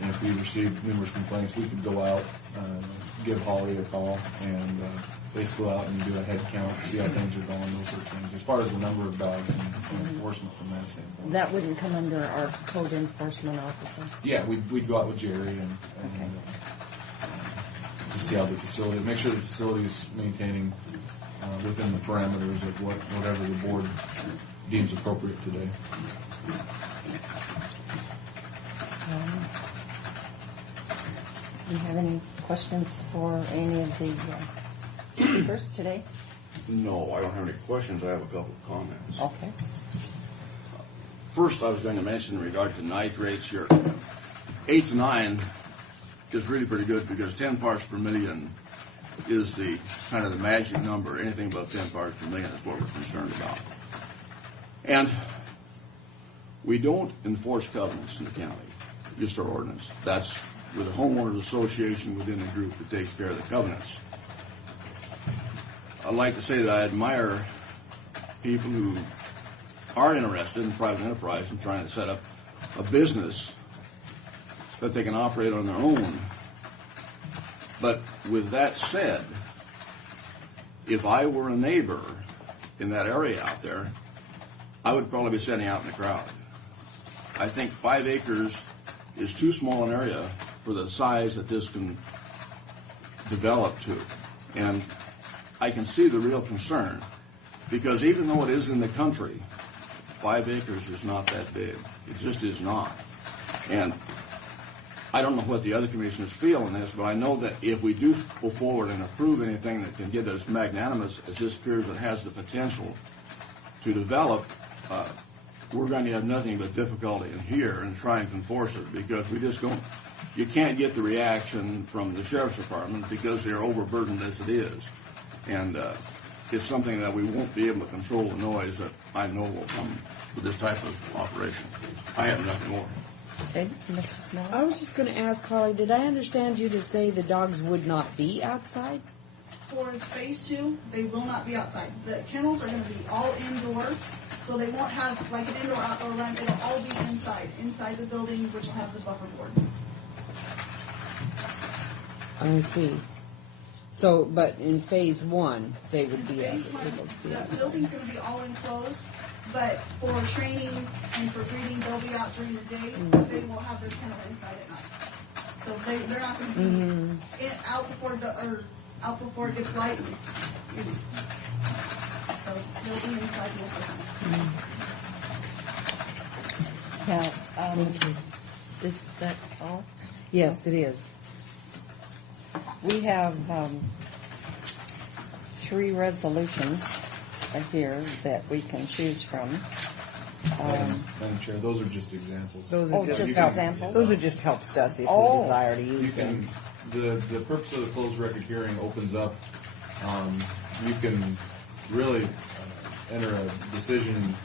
And if we received numerous complaints, we could go out, give Holly a call, and basically go out and do a head count, see how things are going, those sort of things. As far as the number of dogs and enforcement from that standpoint. That wouldn't come under our code enforcement officer. Yeah, we'd go out with Jerry and just see how the facility, make sure the facility is maintaining within the parameters of whatever the board deems appropriate today. Do you have any questions for any of the speakers today? No, I don't have any questions. I have a couple of comments. Okay. First, I was going to mention in regard to nitrates here. 8 to 9 is really pretty good because 10 parts per million is the kind of the magic number. Anything above 10 parts per million is what we're concerned about. And we don't enforce covenants in the county, just our ordinance. That's with a homeowners association within the group that takes care of the covenants. I'd like to say that I admire people who are interested in private enterprise and trying to set up a business that they can operate on their own. But with that said, if I were a neighbor in that area out there, I would probably be sitting out in the crowd. I think 5 acres is too small an area for the size that this can develop to. And I can see the real concern, because even though it is in the country, 5 acres is not that big. It just is not. And I don't know what the other commissioners feel on this, but I know that if we do go forward and approve anything that can get as magnanimous as this appears that has the potential to develop, we're going to have nothing but difficulty in here and trying to enforce it, because we just don't, you can't get the reaction from the sheriff's department because they're overburdened as it is. And it's something that we won't be able to control the noise that I know will come with this type of operation. I have nothing more. Okay, Mrs. Miller? I was just going to ask Holly, did I understand you to say the dogs would not be outside? For phase 2, they will not be outside. The kennels are going to be all indoor, so they won't have like an indoor-outdoor run. It'll all be inside the building, which will have the buffer board. I see. So, but in phase 1, they would be Phase 1, the building's going to be all enclosed, but for training and for breeding, they'll be out during the day. They will have their kennel inside at night. So they're not going to be out before it gets light. So they'll be inside most of the time. Now, is that all? Yes, it is. We have 3 resolutions here that we can choose from. Madam Chair, those are just examples. Those Oh, are just help- examples? Those are just help us if Oh. we desire to You use can, them. the purpose of the closed record hearing opens up, you can really enter a decision,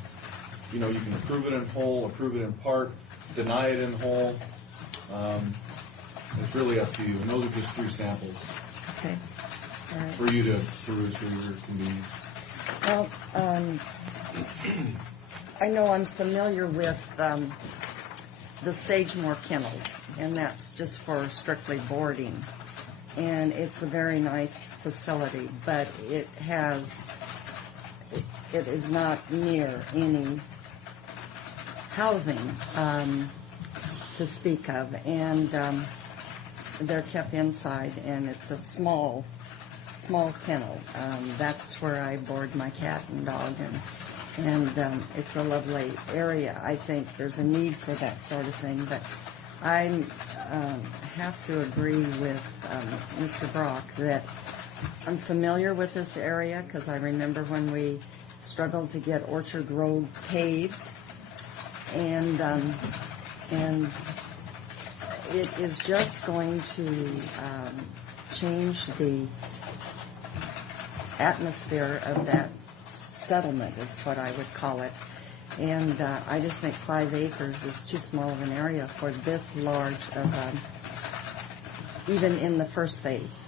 you know, you can approve it in whole, approve it in part, deny it in whole. It's really up to you, and those are just 3 samples Okay. All right. for you to peruse for your convenience. Well, I know I'm familiar with the Sagemore Kennels, and that's just for strictly boarding. And it's a very nice facility, but it is not near any housing to speak of, and they're kept inside, and it's a small kennel. That's where I board my cat and dog, and it's a lovely area. I think there's a need for that sort of thing, but I have to agree with Mr. Brock that I'm familiar with this area because I remember when we struggled to get Orchard Road paved, and it is just going to change the atmosphere of that settlement, is what I would call it. And I just think 5 acres is too small of an area for this large of, even in the first phase.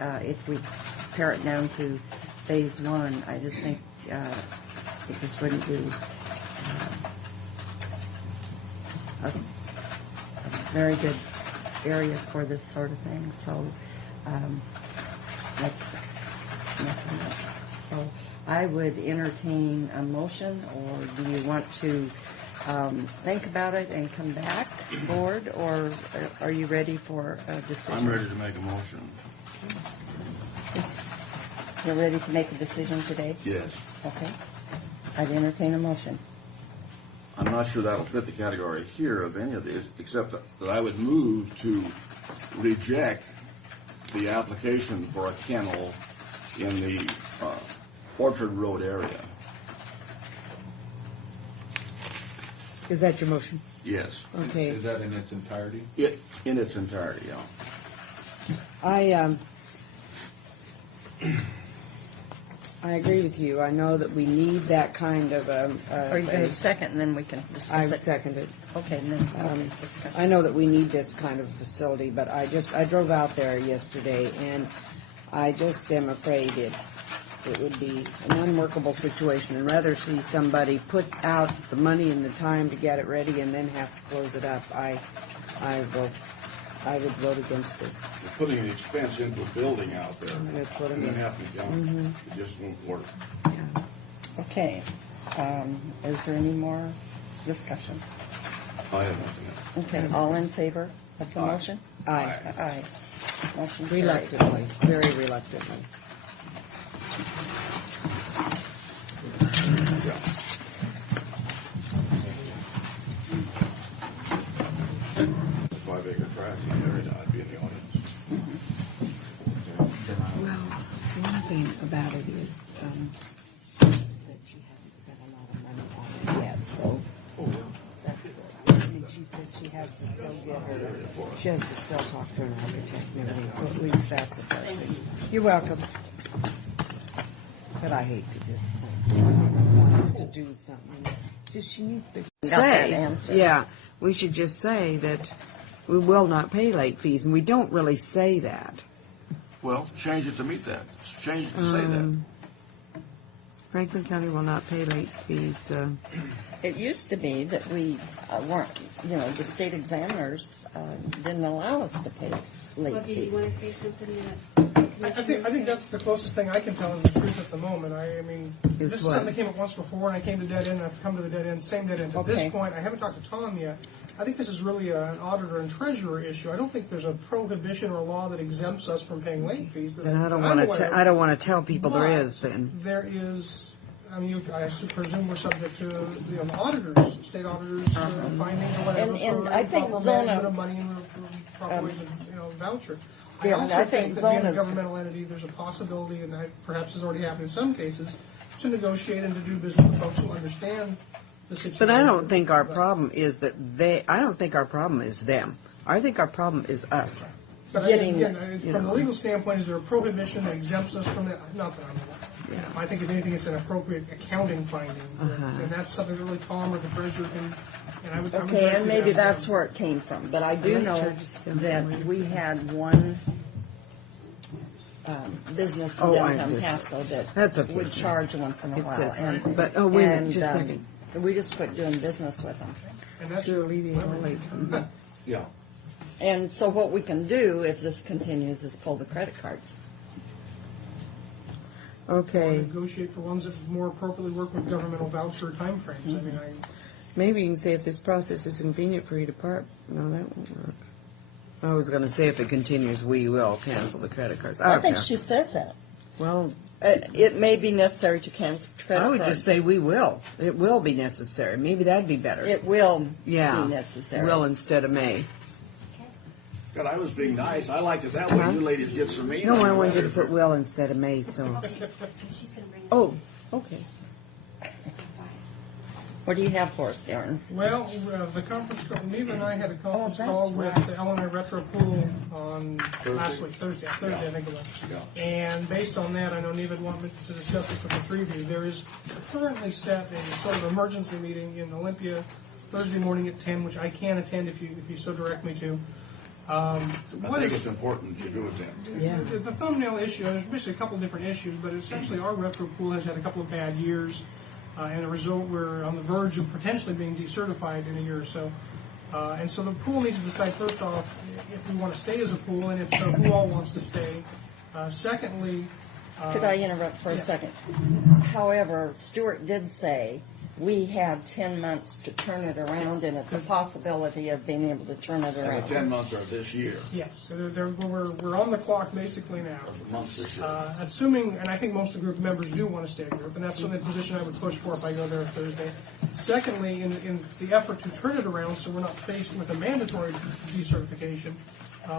If we pare it down to phase 1, I just think it just wouldn't be a very good area for this sort of thing, so that's nothing else. So I would entertain a motion, or do you want to think about it and come back, board, or are you ready for a decision? I'm ready to make a motion. You're ready to make a decision today? Yes. Okay. I'd entertain a motion. I'm not sure that'll fit the category here of any of these, except that I would move to reject the application for a kennel in the Orchard Road area. Is that your motion? Yes. Okay. Is that in its entirety? In its entirety, yeah. I agree with you. I know that we need that kind of Are you going to second, and then we can discuss I it? second it. Okay, and then we can discuss I know that we need this kind of facility, but I drove out there yesterday, and I just am afraid it would be an unworkable situation, and rather see somebody put out the money and the time to get it ready and then have to close it up. I would vote against this. You're putting an expense into a building out there. That's what I And then mean. have to be done. It just won't work. Yeah. Okay. Is there any more discussion? I have nothing else. Okay, all in favor of the Aye. motion? Aye. Aye. Motion carried. Reluctantly, very reluctantly. Yeah. If 5 acre tract in the area, I'd be in the audience. Well, one thing about it is, she said she hasn't spent a lot of money on it yet, so that's good. And she said she has to still she has to still talk to an architect and everything, so at least that's a blessing. You're welcome. But I hate to disappoint someone who wants to do something. Just she needs to Got that answer. Yeah, we should just say that we will not pay late fees, and we don't really say that. Well, change it to meet that. Change it to say that. Franklin County will not pay late fees. It used to be that we weren't, the state examiners didn't allow us to pay late Well, do you want to fees. say something that? I think that's the closest thing I can tell is the truth at the moment. I mean, Is this is what? something that came up once before, and I came to dead end, and I've come to the dead end, same dead end. At Okay. this point, I haven't talked to Tom yet. I think this is really an auditor and treasurer issue. I don't think there's a prohibition or a law that exempts us from paying late fees. Then I don't that I'm want aware to. of. I don't want to tell people there But is. Then there is. I mean, I presume we're subject to the auditors, state auditors findings or whatever. And for I think improper Zona- management of money and proper ways of, voucher. I Yeah, also I think think that being a Zona's- governmental entity, there's a possibility, and that perhaps has already happened in some cases, to negotiate and to do business with folks who understand the situation. But I don't think our problem is that they. I don't think our problem is them. I think our problem is us. But getting- again, from the legal standpoint, is there a prohibition that exempts us from that? Not that I'm aware. Yeah. I think if anything, it's an appropriate accounting finding, and that's something that really Tom or the treasurer can. And I would Okay, directly and maybe ask that's them. where it came from. But I do Late know charges still that have we had one business in Oh, I downtown just- Pasco that that's okay. would charge once in a It while. says that. And, But, oh, wait a minute, and, just a second. We just quit doing business with them. And that's To alleviate all late fees. Yeah. And so what we can do if this continues is pull the credit cards. Okay, negotiate for ones that more appropriately work with governmental voucher timeframes. I mean, maybe you can say if this process is convenient for you to part. No, that won't work. I was going to say if it continues, we will cancel the credit cards. I don't think care. she says that. Well, It may be necessary to cancel credit I would cards. just say we will. It will be necessary. Maybe that'd be better. It will yeah, be necessary. will instead of may. God, I was being nice. I liked it that way. You ladies get so mean. No, I wanted you to put will instead of may. So. She's going to bring. Oh, okay. What do you have for us, Darren? well, the conference call, Neva and I had a conference that's call with right. the Illinois Retro Pool on last week, Thursday, I think it was. Yeah. And based on that, I know Neva would want me to discuss this with the three of you. There is currently set a sort of emergency meeting in Olympia Thursday morning at 10, which I can attend if you so direct me to. I think it's important that you do it then. Yeah. The thumbnail issue, there's basically a couple different issues, but essentially our retro pool has had a couple of bad years, and as a result we're on the verge of potentially being decertified in a year or so. And so the pool needs to decide first off if we want to stay as a pool, and if so, who all wants to stay. Secondly, Could I interrupt for a yeah. second? However, Stuart did say we have 10 months to turn it around, and it's a possibility of being able to turn it And around. the 10 months are this year, yes, so we're on the clock basically now. or the months this year. Assuming, and I think most of the group members do want to stay at group, and that's certainly the position I would push for if I go there Thursday. Secondly, in the effort to turn it around so we're not faced with a mandatory decertification,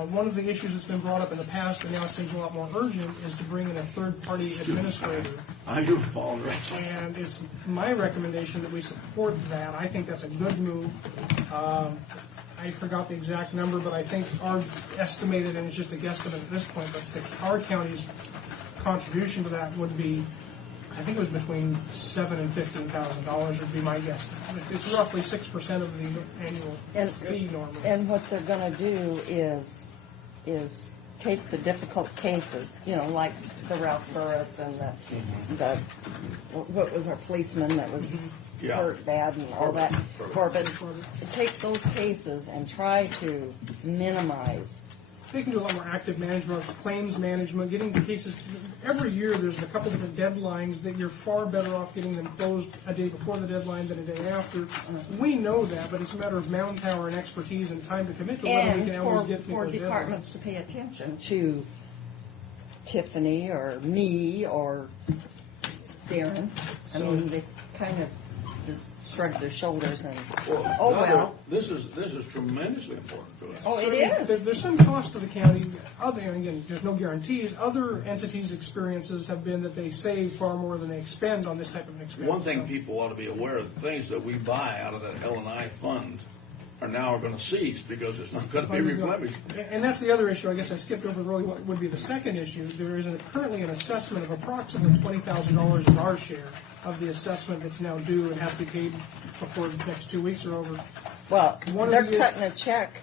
one of the issues that's been brought up in the past and now seems a lot more urgent is to bring in a third-party administrator. I do follow that. And it's my recommendation that we support that. I think that's a good move. I forgot the exact number, but I think our estimated, and it's just a guesstimate at this point, but our county's contribution to that would be, I think it was between $7,000 and $15,000 would be my guess. It's roughly 6% of the annual fee normally. And what they're going to do is take the difficult cases, like the Ralph Burris and the what was our policeman that was Yeah. hurt bad and all that. Corbett. Take those cases and try to minimize. They can do a lot more active management, claims management, getting the cases. Every year there's a couple different deadlines that you're far better off getting them closed a day before the deadline than a day after. We know that, but it's a matter of manpower and expertise and time to commit to whether we And can always for get people's departments to pay attention to Tiffany or me or Darren. I mean, they kind of just shrug their shoulders and, oh, well. This is tremendously important to us. Oh, it deadlines. is. There's some cost to the county. And again, there's no guarantees. Other entities' experiences have been that they save far more than they expend on this type of an expense. One thing So- people ought to be aware of, the things that we buy out of that L&I fund are now going to cease because it's not going to be replenished. And that's the other issue. I guess I skipped over really what would be the second issue. There is currently an assessment of approximately $20,000 in our share of the assessment that's now due and has to be paid before the next 2 weeks are over. Well, One of they're the- cutting a check.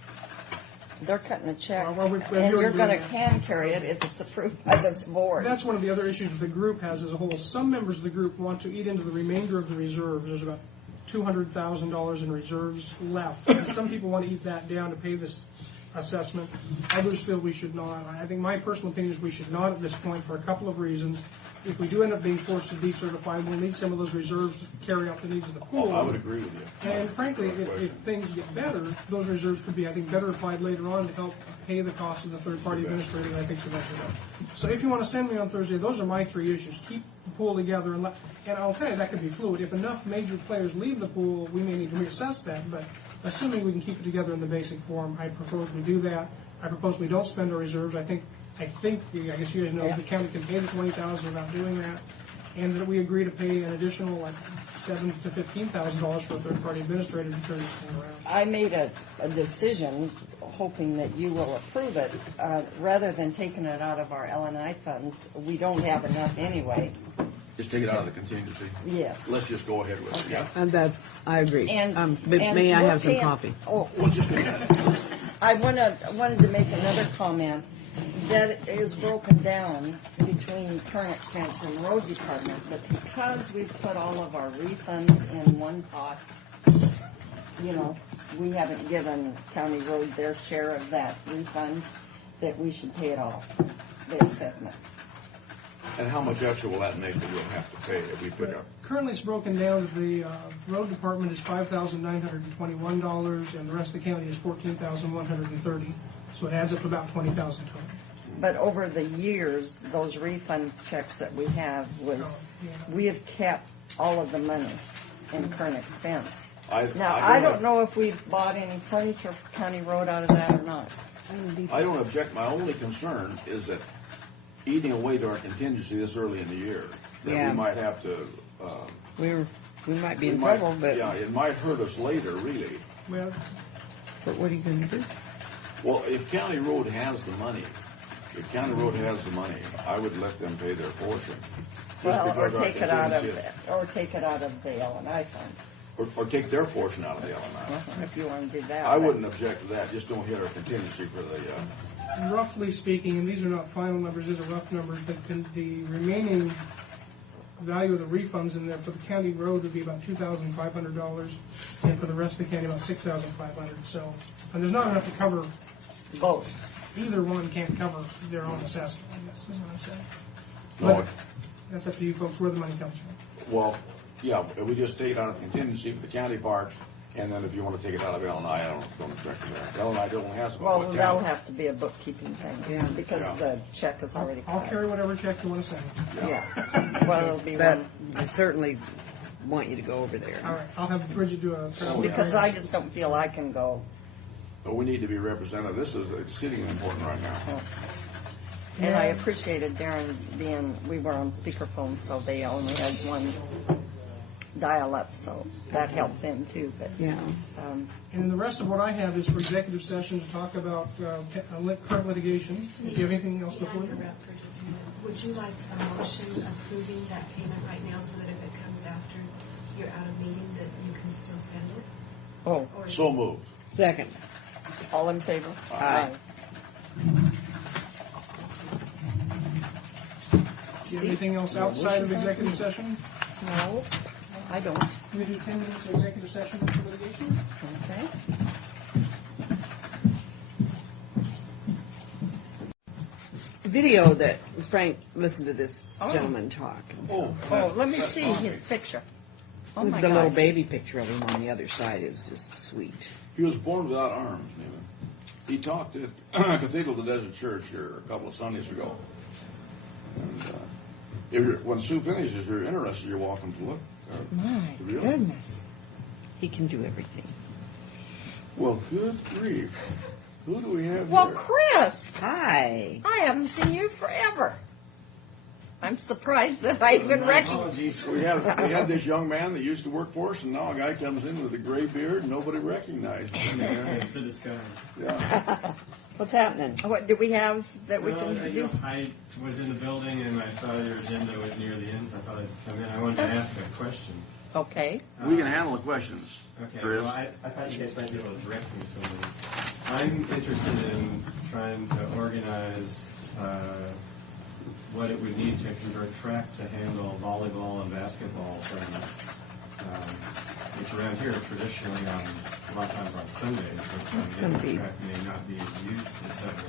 They're cutting a check, Well, we're and already you're doing going to that. can carry it if it's approved by this board. That's one of the other issues that the group has as a whole. Some members of the group want to eat into the remainder of the reserves. There's about $200,000 in reserves left. And some people want to eat that down to pay this assessment. Others feel we should not. I think my personal opinion is we should not at this point for a couple of reasons. If we do end up being forced to decertify, we'll need some of those reserves to carry out the needs of the pool. Oh, I would agree with you. And frankly, if things get better, those reserves could be, I think, better applied later on to help pay the cost of the third-party administrator that I think should measure that. So if you want to send me on Thursday, those are my three issues. Keep the pool together, and I'll tell you, that could be fluid. If enough major players leave the pool, we may need to reassess that, but assuming we can keep it together in the basic form, I propose we do that. I propose we don't spend our reserves. I guess you guys know the county can pay the $20,000 without doing that, and that we agree to pay an additional $7,000 to $15,000 for a third-party administrator to turn this thing around. I made a decision, hoping that you will approve it, rather than taking it out of our L&I funds. We don't have enough anyway. Just take it out of the contingency. Yes. Let's just go ahead with it, yeah. And I agree. And But may I we're have some paying- coffee? Oh, We'll just do that. I wanted to make another comment that is broken down between current expense and road department, but because we've put all of our refunds in one pot, we haven't given County Road their share of that refund, that we should pay it all, the assessment. And how much extra will that make that we'll have to pay if we pick up? Currently, it's broken down that the road department is $5,921, and the rest of the county is $14,130. So it adds up to about $20,000 total. But over the years, those refund checks that we have we have kept all of the money in current expense. Now, I don't know if we've bought any furniture for County Road out of that or not. I don't object. My only concern is that eating away to our contingency this early in the year, that Yeah. we might have to. We might be in we might- trouble, but Yeah, it might hurt us later, really. Well, what are you going to do? Well, if County Road has the money, I would let them pay their portion. Just Well, or because our take it out of contingency- the L&I fund, or take their portion out of the L&I. if you want to do that. I wouldn't object to that. Just don't hit our contingency for the. roughly speaking, and these are not final numbers, these are rough numbers, but the remaining value of the refunds in there for the county road would be about $2,500, and for the rest of the county about $6,500. So, and there's not enough to cover Both. either one. Can't cover their own assessment. I guess is what I'm saying. No, But that's up to you folks where the money comes from. well, yeah, we just take it on a contingency for the county part, and then if you want to take it out of L&I, I don't expect that. L&I don't have some. Well, that'll have to be a bookkeeping thing. Yeah. Because Yeah. the check is already I'll cut. carry whatever check you want to send. Yeah. Well, it'll be But one. I certainly want you to go over there. All right, I'll have Bridget do a travel. Because I just don't feel I can go. But we need to be represented. This is exceedingly important right now. And I appreciated Darren we were on speakerphone, so they only had one dial-up, so that helped them too. But Yeah. And the rest of what I have is for executive session to talk about current litigation. If you have anything else May I before you? interrupt for just a minute? Would you like a motion approving that payment right now so that if it comes after you're out of meeting, that you can still send it? Oh, Or So moved. Second. all in favor? Aye. Do you have anything else outside of executive session? No, I don't. Can we do 10 minutes of executive session for litigation? Okay. Video that Frank listened to this gentleman talk. Oh, Oh, let me see his picture. Oh my The little gosh. baby picture of him on the other side is just sweet. he was born without arms, Neiman. He talked at Cathedral of the Desert Church here a couple of Sundays ago. And when Sue finishes, if you're interested, you're welcome to look. My Really? goodness. He can do everything. Well, good grief. Who do we have Well, here? Chris, Hi. I haven't seen you forever. I'm surprised that I even recognize. We had this young man that used to work for us, and now a guy comes in with a gray beard, and nobody recognized him. It's a disguise. Yeah. What's happening? What do we have that we Well, can do? I was in the building and I saw your agenda was near the end, so I thought I'd come in. I wanted to ask a question. Okay. We can handle the questions, Okay, Chris. well, I thought you guys might be able to direct me somewhere. I'm interested in trying to organize what it would need to convert track to handle volleyball and basketball tournaments. Which around here traditionally a lot of times on Sundays, which I guess the track may not be as used as Saturday.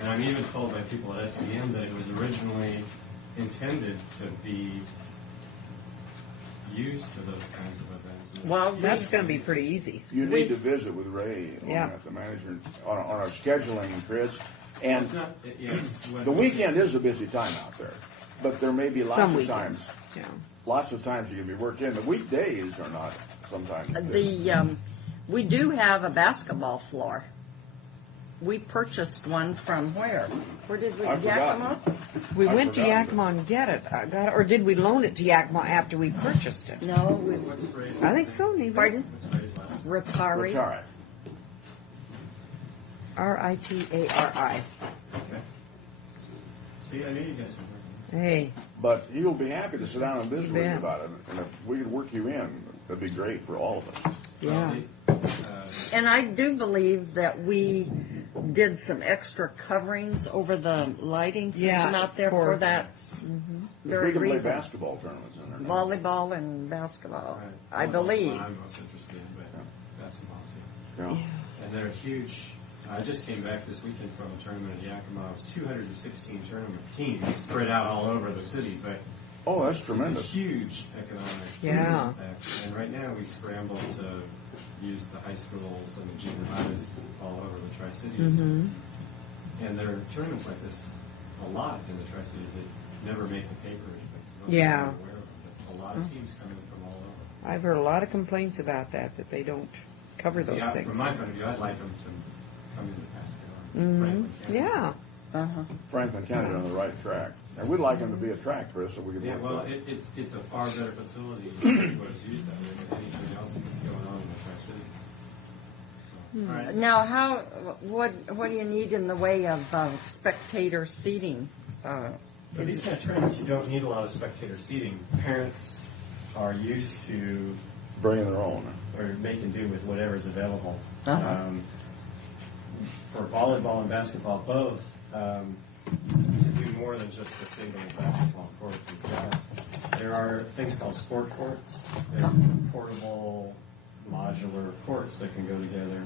And I'm even told by people at SCM that it was originally intended to be used for those kinds of events. Well, that's going to be pretty easy. You need to visit with Ray, Yeah. the manager, on our scheduling, Chris. And It's not, the weekend is a busy time out there, but there may be lots Some of weekends. times. Yeah. Lots of times you can be working. The weekdays are not sometimes. We do have a basketball floor. We purchased one from where? Where did we? I've Yakima? We I went to forgot Yakima and got it, or did we loan it to Yakima after we purchased it? No, we. I think so, Neva. Pardon? Rotary. Rotary. Ritari. See, I knew you guys were working. Hey, But he will be happy to sit down and visit with you Yeah. about it. And if we could work you in, that'd be great for all of us. yeah. And I do believe that we did some extra coverings over the lighting system Yeah, out there for- for that We very can play reason. basketball tournaments in there. now. Volleyball and basketball, Right. I Volleyball's believe. what I'm most interested in, but basketball too. Yeah. And they're huge. I just came back this weekend from a tournament at Yakima. It was 216 tournament teams spread out all over the city, but Oh, that's it's tremendous. a huge economic Yeah. impact. And right now we scramble to use the high schools and the junior highs all over the Tri-Cities. And there are tournaments like this a lot in the Tri-Cities that never make the paper. But most Yeah. people are aware of them. But a lot of teams come in from all over. I've heard a lot of complaints about that they don't cover See, those from things. my point of view, I'd like them to come in the past. Franklin County. Yeah. Franklin County on the right track. And we'd like him to be a track, Chris, so we could Yeah, work well, with it. it's a far better facility than what is used that way than anything else that's going on in the Tri-Cities. So, all right. Now, what do you need in the way of spectator seating? For these kind of tournaments, you don't need a lot of spectator seating. Parents are used to Bringing their own. or making do with whatever's available. Uh-huh. For volleyball and basketball both, to do more than just a single basketball court, you've got there are things called sport courts. They're portable, modular courts that can go together.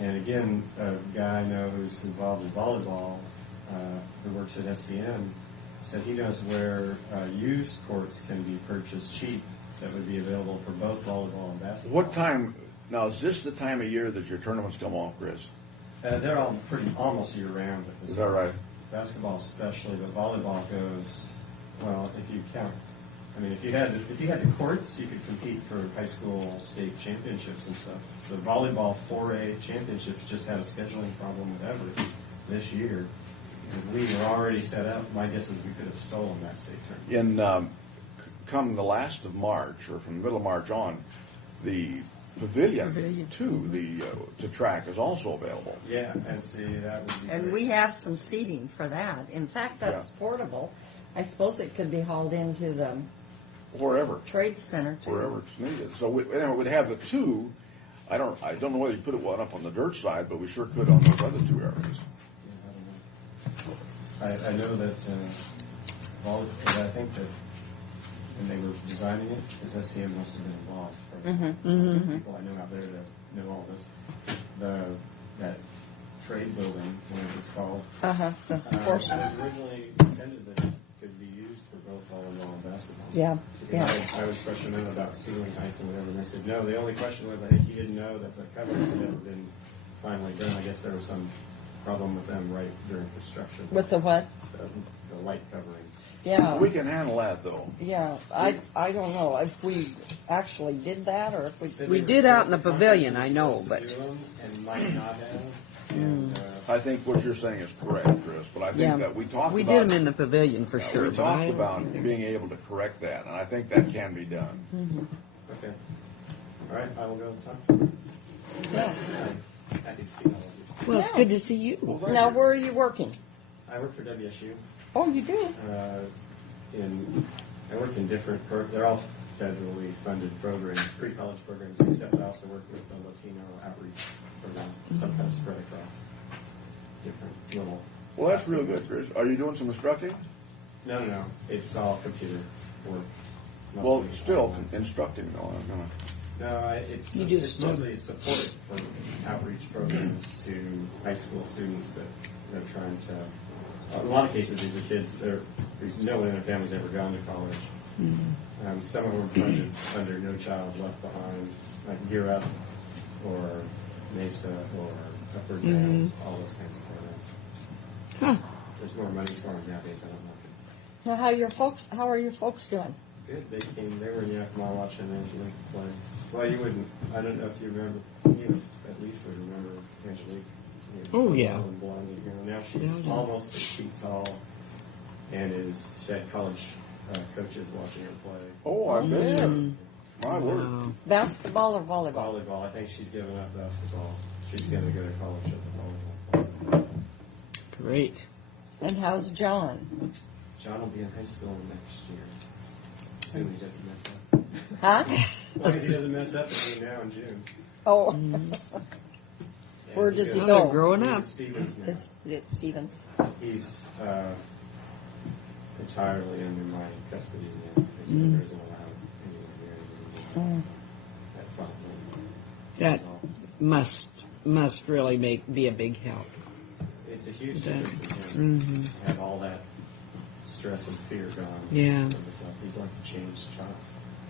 And again, a guy I know who's involved in volleyball, who works at SCM, said he knows where used courts can be purchased cheap that would be available for both volleyball and basketball. What time, now is this the time of year that your tournaments come off, Chris? They're all almost year round. Is that right? Basketball especially, but volleyball goes, well, if you count. I mean, if you had the courts, you could compete for high school state championships and stuff. The volleyball 4A championships just had a scheduling problem with Everett this year. If we were already set up, my guess is we could have stolen that state tournament. Come the last of March, or from the middle of March on, the pavilion. Too, the track is also available. Yeah, and see, that would be And great. we have some seating for that. In fact, that's portable. I suppose it could be hauled into the Wherever. trade center too. Wherever it's needed. So we would have the two. I don't know whether you put one up on the dirt side, but we sure could on those other two areas. I know that I think that when they were designing it, because SCM must have been involved. People I know out there that know all this. That trade building, whatever it's called, The was portion. originally intended that it could be used for both volleyball and basketball. Yeah, Because I was questioning them about ceiling heights and whatever, and they said, no, the only question was, I think he didn't know that the coverings had never been finally done. I guess there was some problem with them right during construction. With the what? The light coverings. Yeah. We can handle that, though. Yeah, I don't know if we actually did that or if we. Said We they were did out in the supposed- pavilion, contractors I were know, supposed to but- do them and might not have. And, I think what you're saying is correct, Chris, but I think Yeah, that we talked we about... did them in the pavilion for Yeah, sure. We but talked I- about being able to correct that, and I think that can be done. Okay. All right, I will go talk. Yeah. Happy to see all of Well, it's good to see you. Now, where are you working? you. I work for WSU. Oh, you do? I work in different, they're all federally funded programs, pre-college programs, except I also work with the Latino outreach program, sometimes spread across different little. Well, that's real good, Chris. Are you doing some instructing? No, it's all computer work. Well, mostly still online. instructing, though. I'm gonna... No, it's You do it's mostly support for outreach programs to high school students that they're trying to. In a lot of cases, these are kids. There's no one in their family's ever gone to college. Some of them are funded under No Child Left Behind, like Gear Up, or Mesa, or Upward Down, all those kinds of programs. There's more money for them nowadays. I don't know if it's Now, how are your folks doing? good. They were in Yakima watching Angelique play. Well, you wouldn't. I don't know if you remember. You at least would remember Angelique. Oh, yeah. And blonde, now she's Yeah. almost 6 feet tall, and she had college coaches watching her play. Oh, I bet you. My word. Wow. Basketball or volleyball? Volleyball. I think she's given up basketball. She's going to go to college as a volleyball player. Great. And how's John? John will be in high school next year. Assuming he doesn't mess up. Huh? Well, he doesn't mess up between now and June. Oh, Yeah, where does he goes- They're go? growing he's up. at Stevens now. Is it Stevens? He's entirely under my custody now. His mother isn't allowed anywhere near him. At front That must really be a big help. It's a huge That- difference in him. Have all that stress and fear gone. Yeah. He's like a changed child.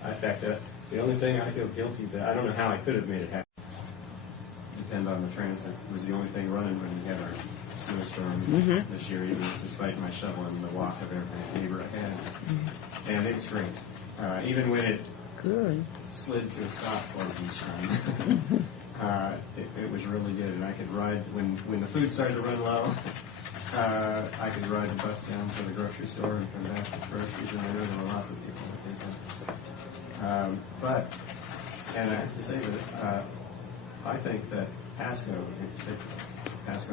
In fact, the only thing I feel guilty that I don't know how I could have made it happen. Depend on the transit was the only thing running when we had our snowstorm this year, even despite my shoveling the walk of every neighbor I had. And it was great. Even when it Good. slid to a stop for us each time. It was really good, and I could ride when the food started to run low. I could ride the bus down to the grocery store and come back with groceries, and I know there were lots of people that did that. And I have to say that I think that Pasco and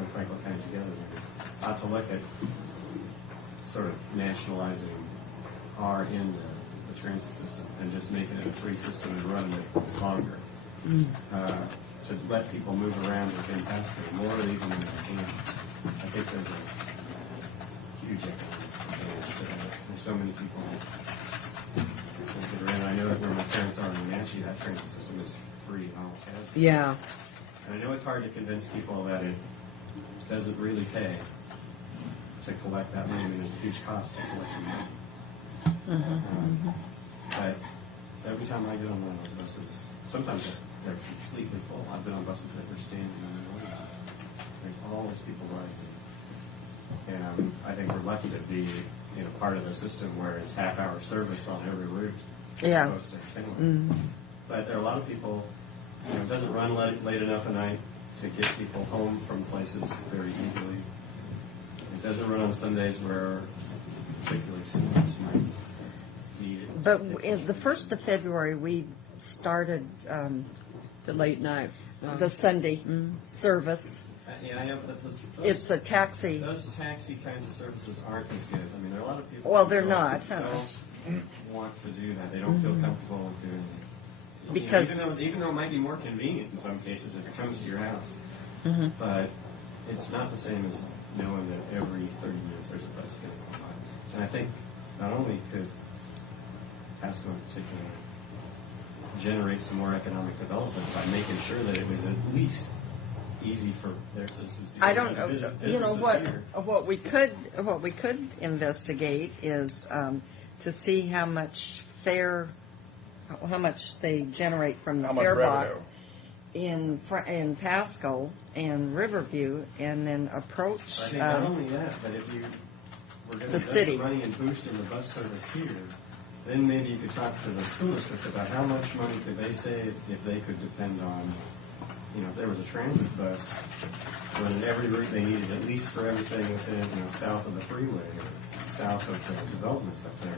Franklin County together ought to look at sort of nationalizing our end of the transit system and just making it a free system and running it longer. To let people move around within Pasco more even than they can. I think there's a huge economic advantage to that. There's so many people where my parents are in Wenatchee, that transit system is free. It almost has been. Yeah. And I know it's hard to convince people that it doesn't really pay to collect that money. I mean, there's a huge cost to collecting money. But every time I get on one of those buses, sometimes they're completely full. I've been on buses that were standing on the road. There's always people riding. And I think we're lucky to be, part of the system where it's half-hour service on every route. Yeah. As opposed to 10. But there are a lot of people, it doesn't run late enough at night to get people home from places very easily. It doesn't run on Sundays where particularly students might need it. But in the 1st of February, we started The late night. the Sunday service. Yeah, I have, It's a taxi. Those taxi kinds of services aren't as good. I mean, there are a lot of people. Well, they're who not, huh? Don't want to do that. They don't feel comfortable with doing it. Because- even though it might be more convenient in some cases if it comes to your house, but it's not the same as knowing that every 30 minutes there's a bus going to go by. And I think not only could Pasco in particular generate some more economic development by making sure that it was at least easy for their citizens to I get don't to know. visit You know businesses what? here. What we could investigate is to see how much they generate from the How much fare revenue? box in Pasco and Riverview, and then approach. I think not only that, but if you were going The to city. invest money and boosting the bus service here, then maybe you could talk to the school district about how much money could they save if they could depend on, if there was a transit bus, when in every route they needed, at least for everything within, south of the freeway or south of the developments up there.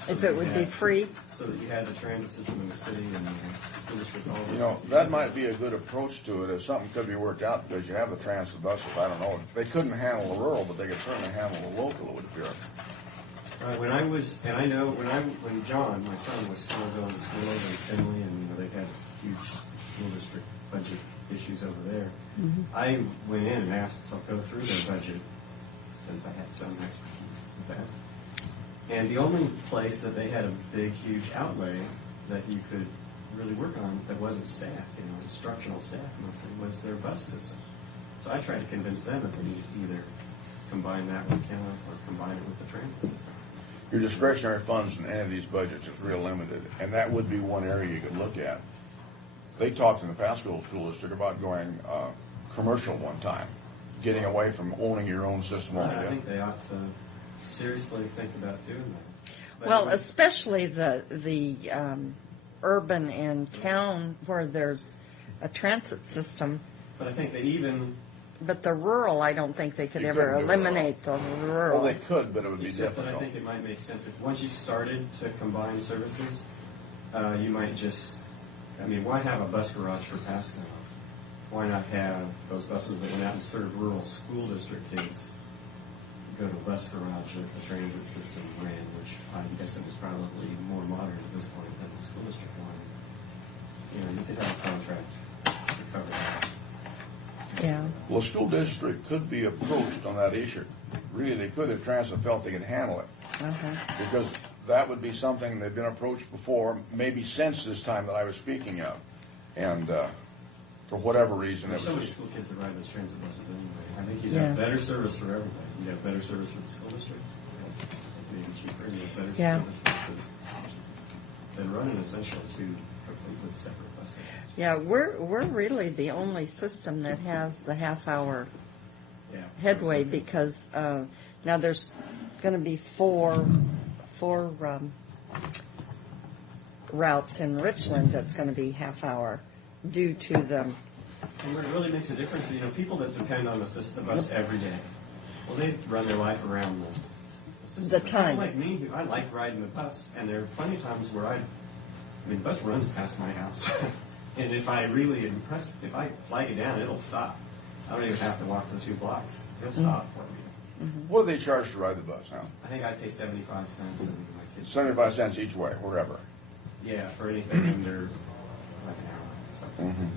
So If that it you would be had- free. So that you had the transit system in the city and the school district all. That might be a good approach to it if something could be worked out because you have the transit buses. I don't know. They couldn't handle the rural, but they could certainly handle the local, it would appear. When I was, and I know when John, my son, was still going to school over in Finley, and they've had huge school district budget issues over there. I went in and asked to go through their budget since I had some expertise with that. And the only place that they had a big, huge outlay that you could really work on that wasn't staff, instructional staff mostly, was their bus system. So I tried to convince them that they needed to either combine that with Kennewick or combine it with the transit system. Your discretionary funds in any of these budgets is real limited, and that would be one area you could look at. They talked in the Pasco School District about going commercial one time, getting away from owning your own system I altogether. think they ought to seriously think about doing that. But Well, anyway, especially the urban and town where there's a transit system, but I think that even but the rural, I don't think they could You ever couldn't do eliminate the rural. Well, they could, but it would be except that I difficult. think it might make sense if once you started to combine services, you might just, why have a bus garage for Pasco? Why not have those buses that went out and serve rural school district kids go to a bus garage that the transit system ran, which I guess it was probably more modern at this point than the school district one. You could have a contract to cover that. Yeah. Well, a school district could be approached on that issue. Really, they could if transit felt they could handle it. Because that would be something they've been approached before, maybe since this time that I was speaking of. And for whatever reason, it There's so was many just... school kids that ride those transit buses anyway. I think you'd have better service for everybody. You'd have better service for the school district. It'd be cheaper. You'd have better service for the citizens. Than running essentially two completely separate buses. Yeah, we're really the only system that has the half-hour Yeah. headway because now there's going to be four routes in Richland that's going to be half-hour due to the And what really makes a difference is, people that depend on the system bus every day, well, they run their life around the system. The But time. people like me, I like riding the bus, and there are plenty of times where the bus runs past my house. And if I really impress, if I flag it down, it'll stop. I don't even have to walk the 2 blocks. It'll stop for me. What do they charge to ride the bus now? I think I pay 75 cents, and my kids. 75 cents each way, wherever. Yeah, for anything under like an hour or something.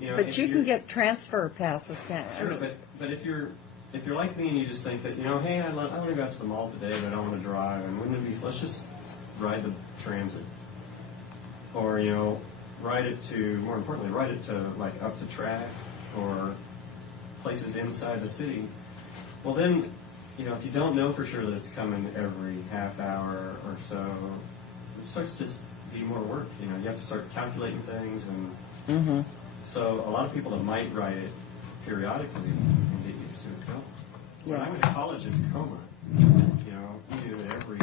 But, but if you you're- can get transfer passes, can't Sure, you? but if you're if you're like me and you just think that, hey, I want to go out to the mall today, but I don't want to drive, and wouldn't it be, let's just ride the transit. Or, ride it to, more importantly, ride it to, like, up the track or places inside the city. Well, then, if you don't know for sure that it's coming every half hour or so, it starts to just be more work. You have to start calculating things, and so a lot of people that might write it periodically and get used to it don't. When I went to college in Tacoma, we knew that every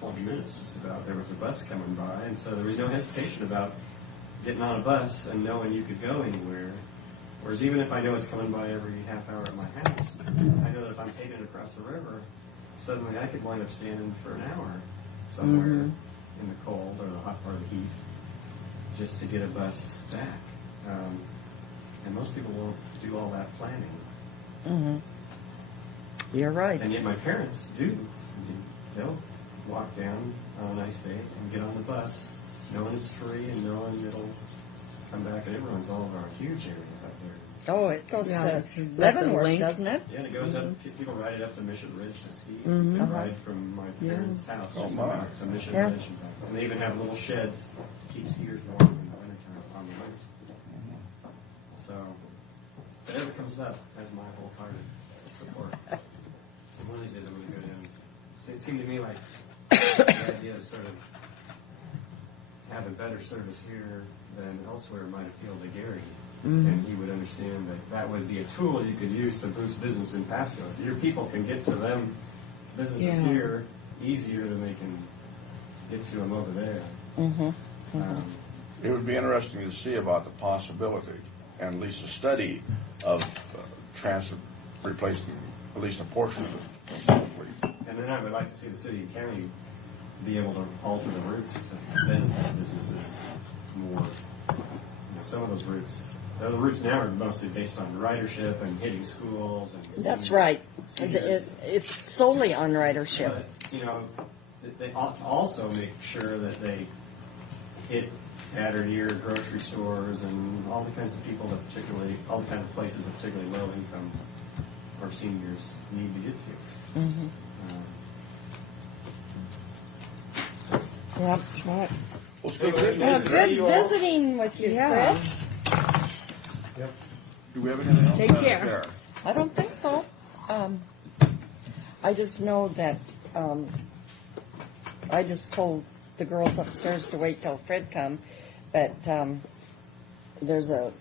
20 minutes just about there was a bus coming by, and so there was no hesitation about getting on a bus and knowing you could go anywhere. Whereas even if I know it's coming by every half hour at my house, I know that if I'm taking it across the river, suddenly I could wind up standing for an hour somewhere in the cold or the hot or the heat just to get a bus back. And most people won't do all that planning. You're right. And yet my parents do. They'll walk down on a nice day and get on the bus, knowing it's free and knowing it'll come back, and it runs all over our huge area up there. Oh, it goes to it's got the Leavenworth, link. doesn't it? Yeah, and it goes up, people ride it up to Mission Ridge to ski. You can ride from my parents' house to Mission Ridge. And back. And they even have little sheds to keep skiers warm in the wintertime on the lake. So, if it ever comes up, that's my wholehearted support. And one of these days I'm going to go down. It seemed to me like the idea of sort of having better service here than elsewhere might appeal to Gary. And he would understand that that would be a tool you could use to boost business in Pasco. Your people can get to them businesses here easier than they can get to them over there. It would be interesting to see about the possibility, and at least a study of transit replacing at least a portion of it. And then I would like to see the city and county be able to alter the routes to benefit businesses more. Some of those routes, the routes now are mostly based on ridership and hitting schools. And That's right. It's solely on ridership. But, they ought to also make sure that they hit at or near grocery stores and all the kinds of people that particularly, all the kinds of places that particularly low income or seniors need to get to. Yep, right. Well, good visiting with you, Chris. Do we have anything else? Take care. Share? I don't think so. I just know that I just told the girls upstairs to wait till Fred come, but there's the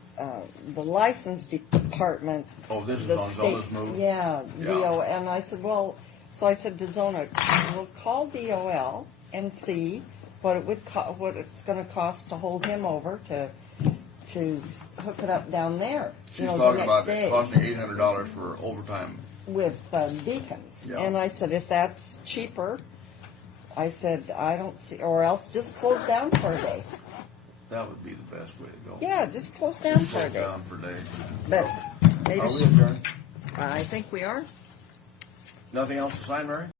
license department. Oh, this is the on state, Zona's move? Yeah, DO. And I said, so I said to Zona, we'll call DOL and see what it would what it's going to cost to hold him over to hook it up down there. She's the talking next about day it costing $800 for overtime. with Beacons. Yeah. And I said, if that's cheaper, I said, I don't see, or else just close down for a day. That would be the best way to go. Yeah, just close down for a Close day. down for a day. But maybe Are we adjourned? I think we are. Nothing else to sign, Mary?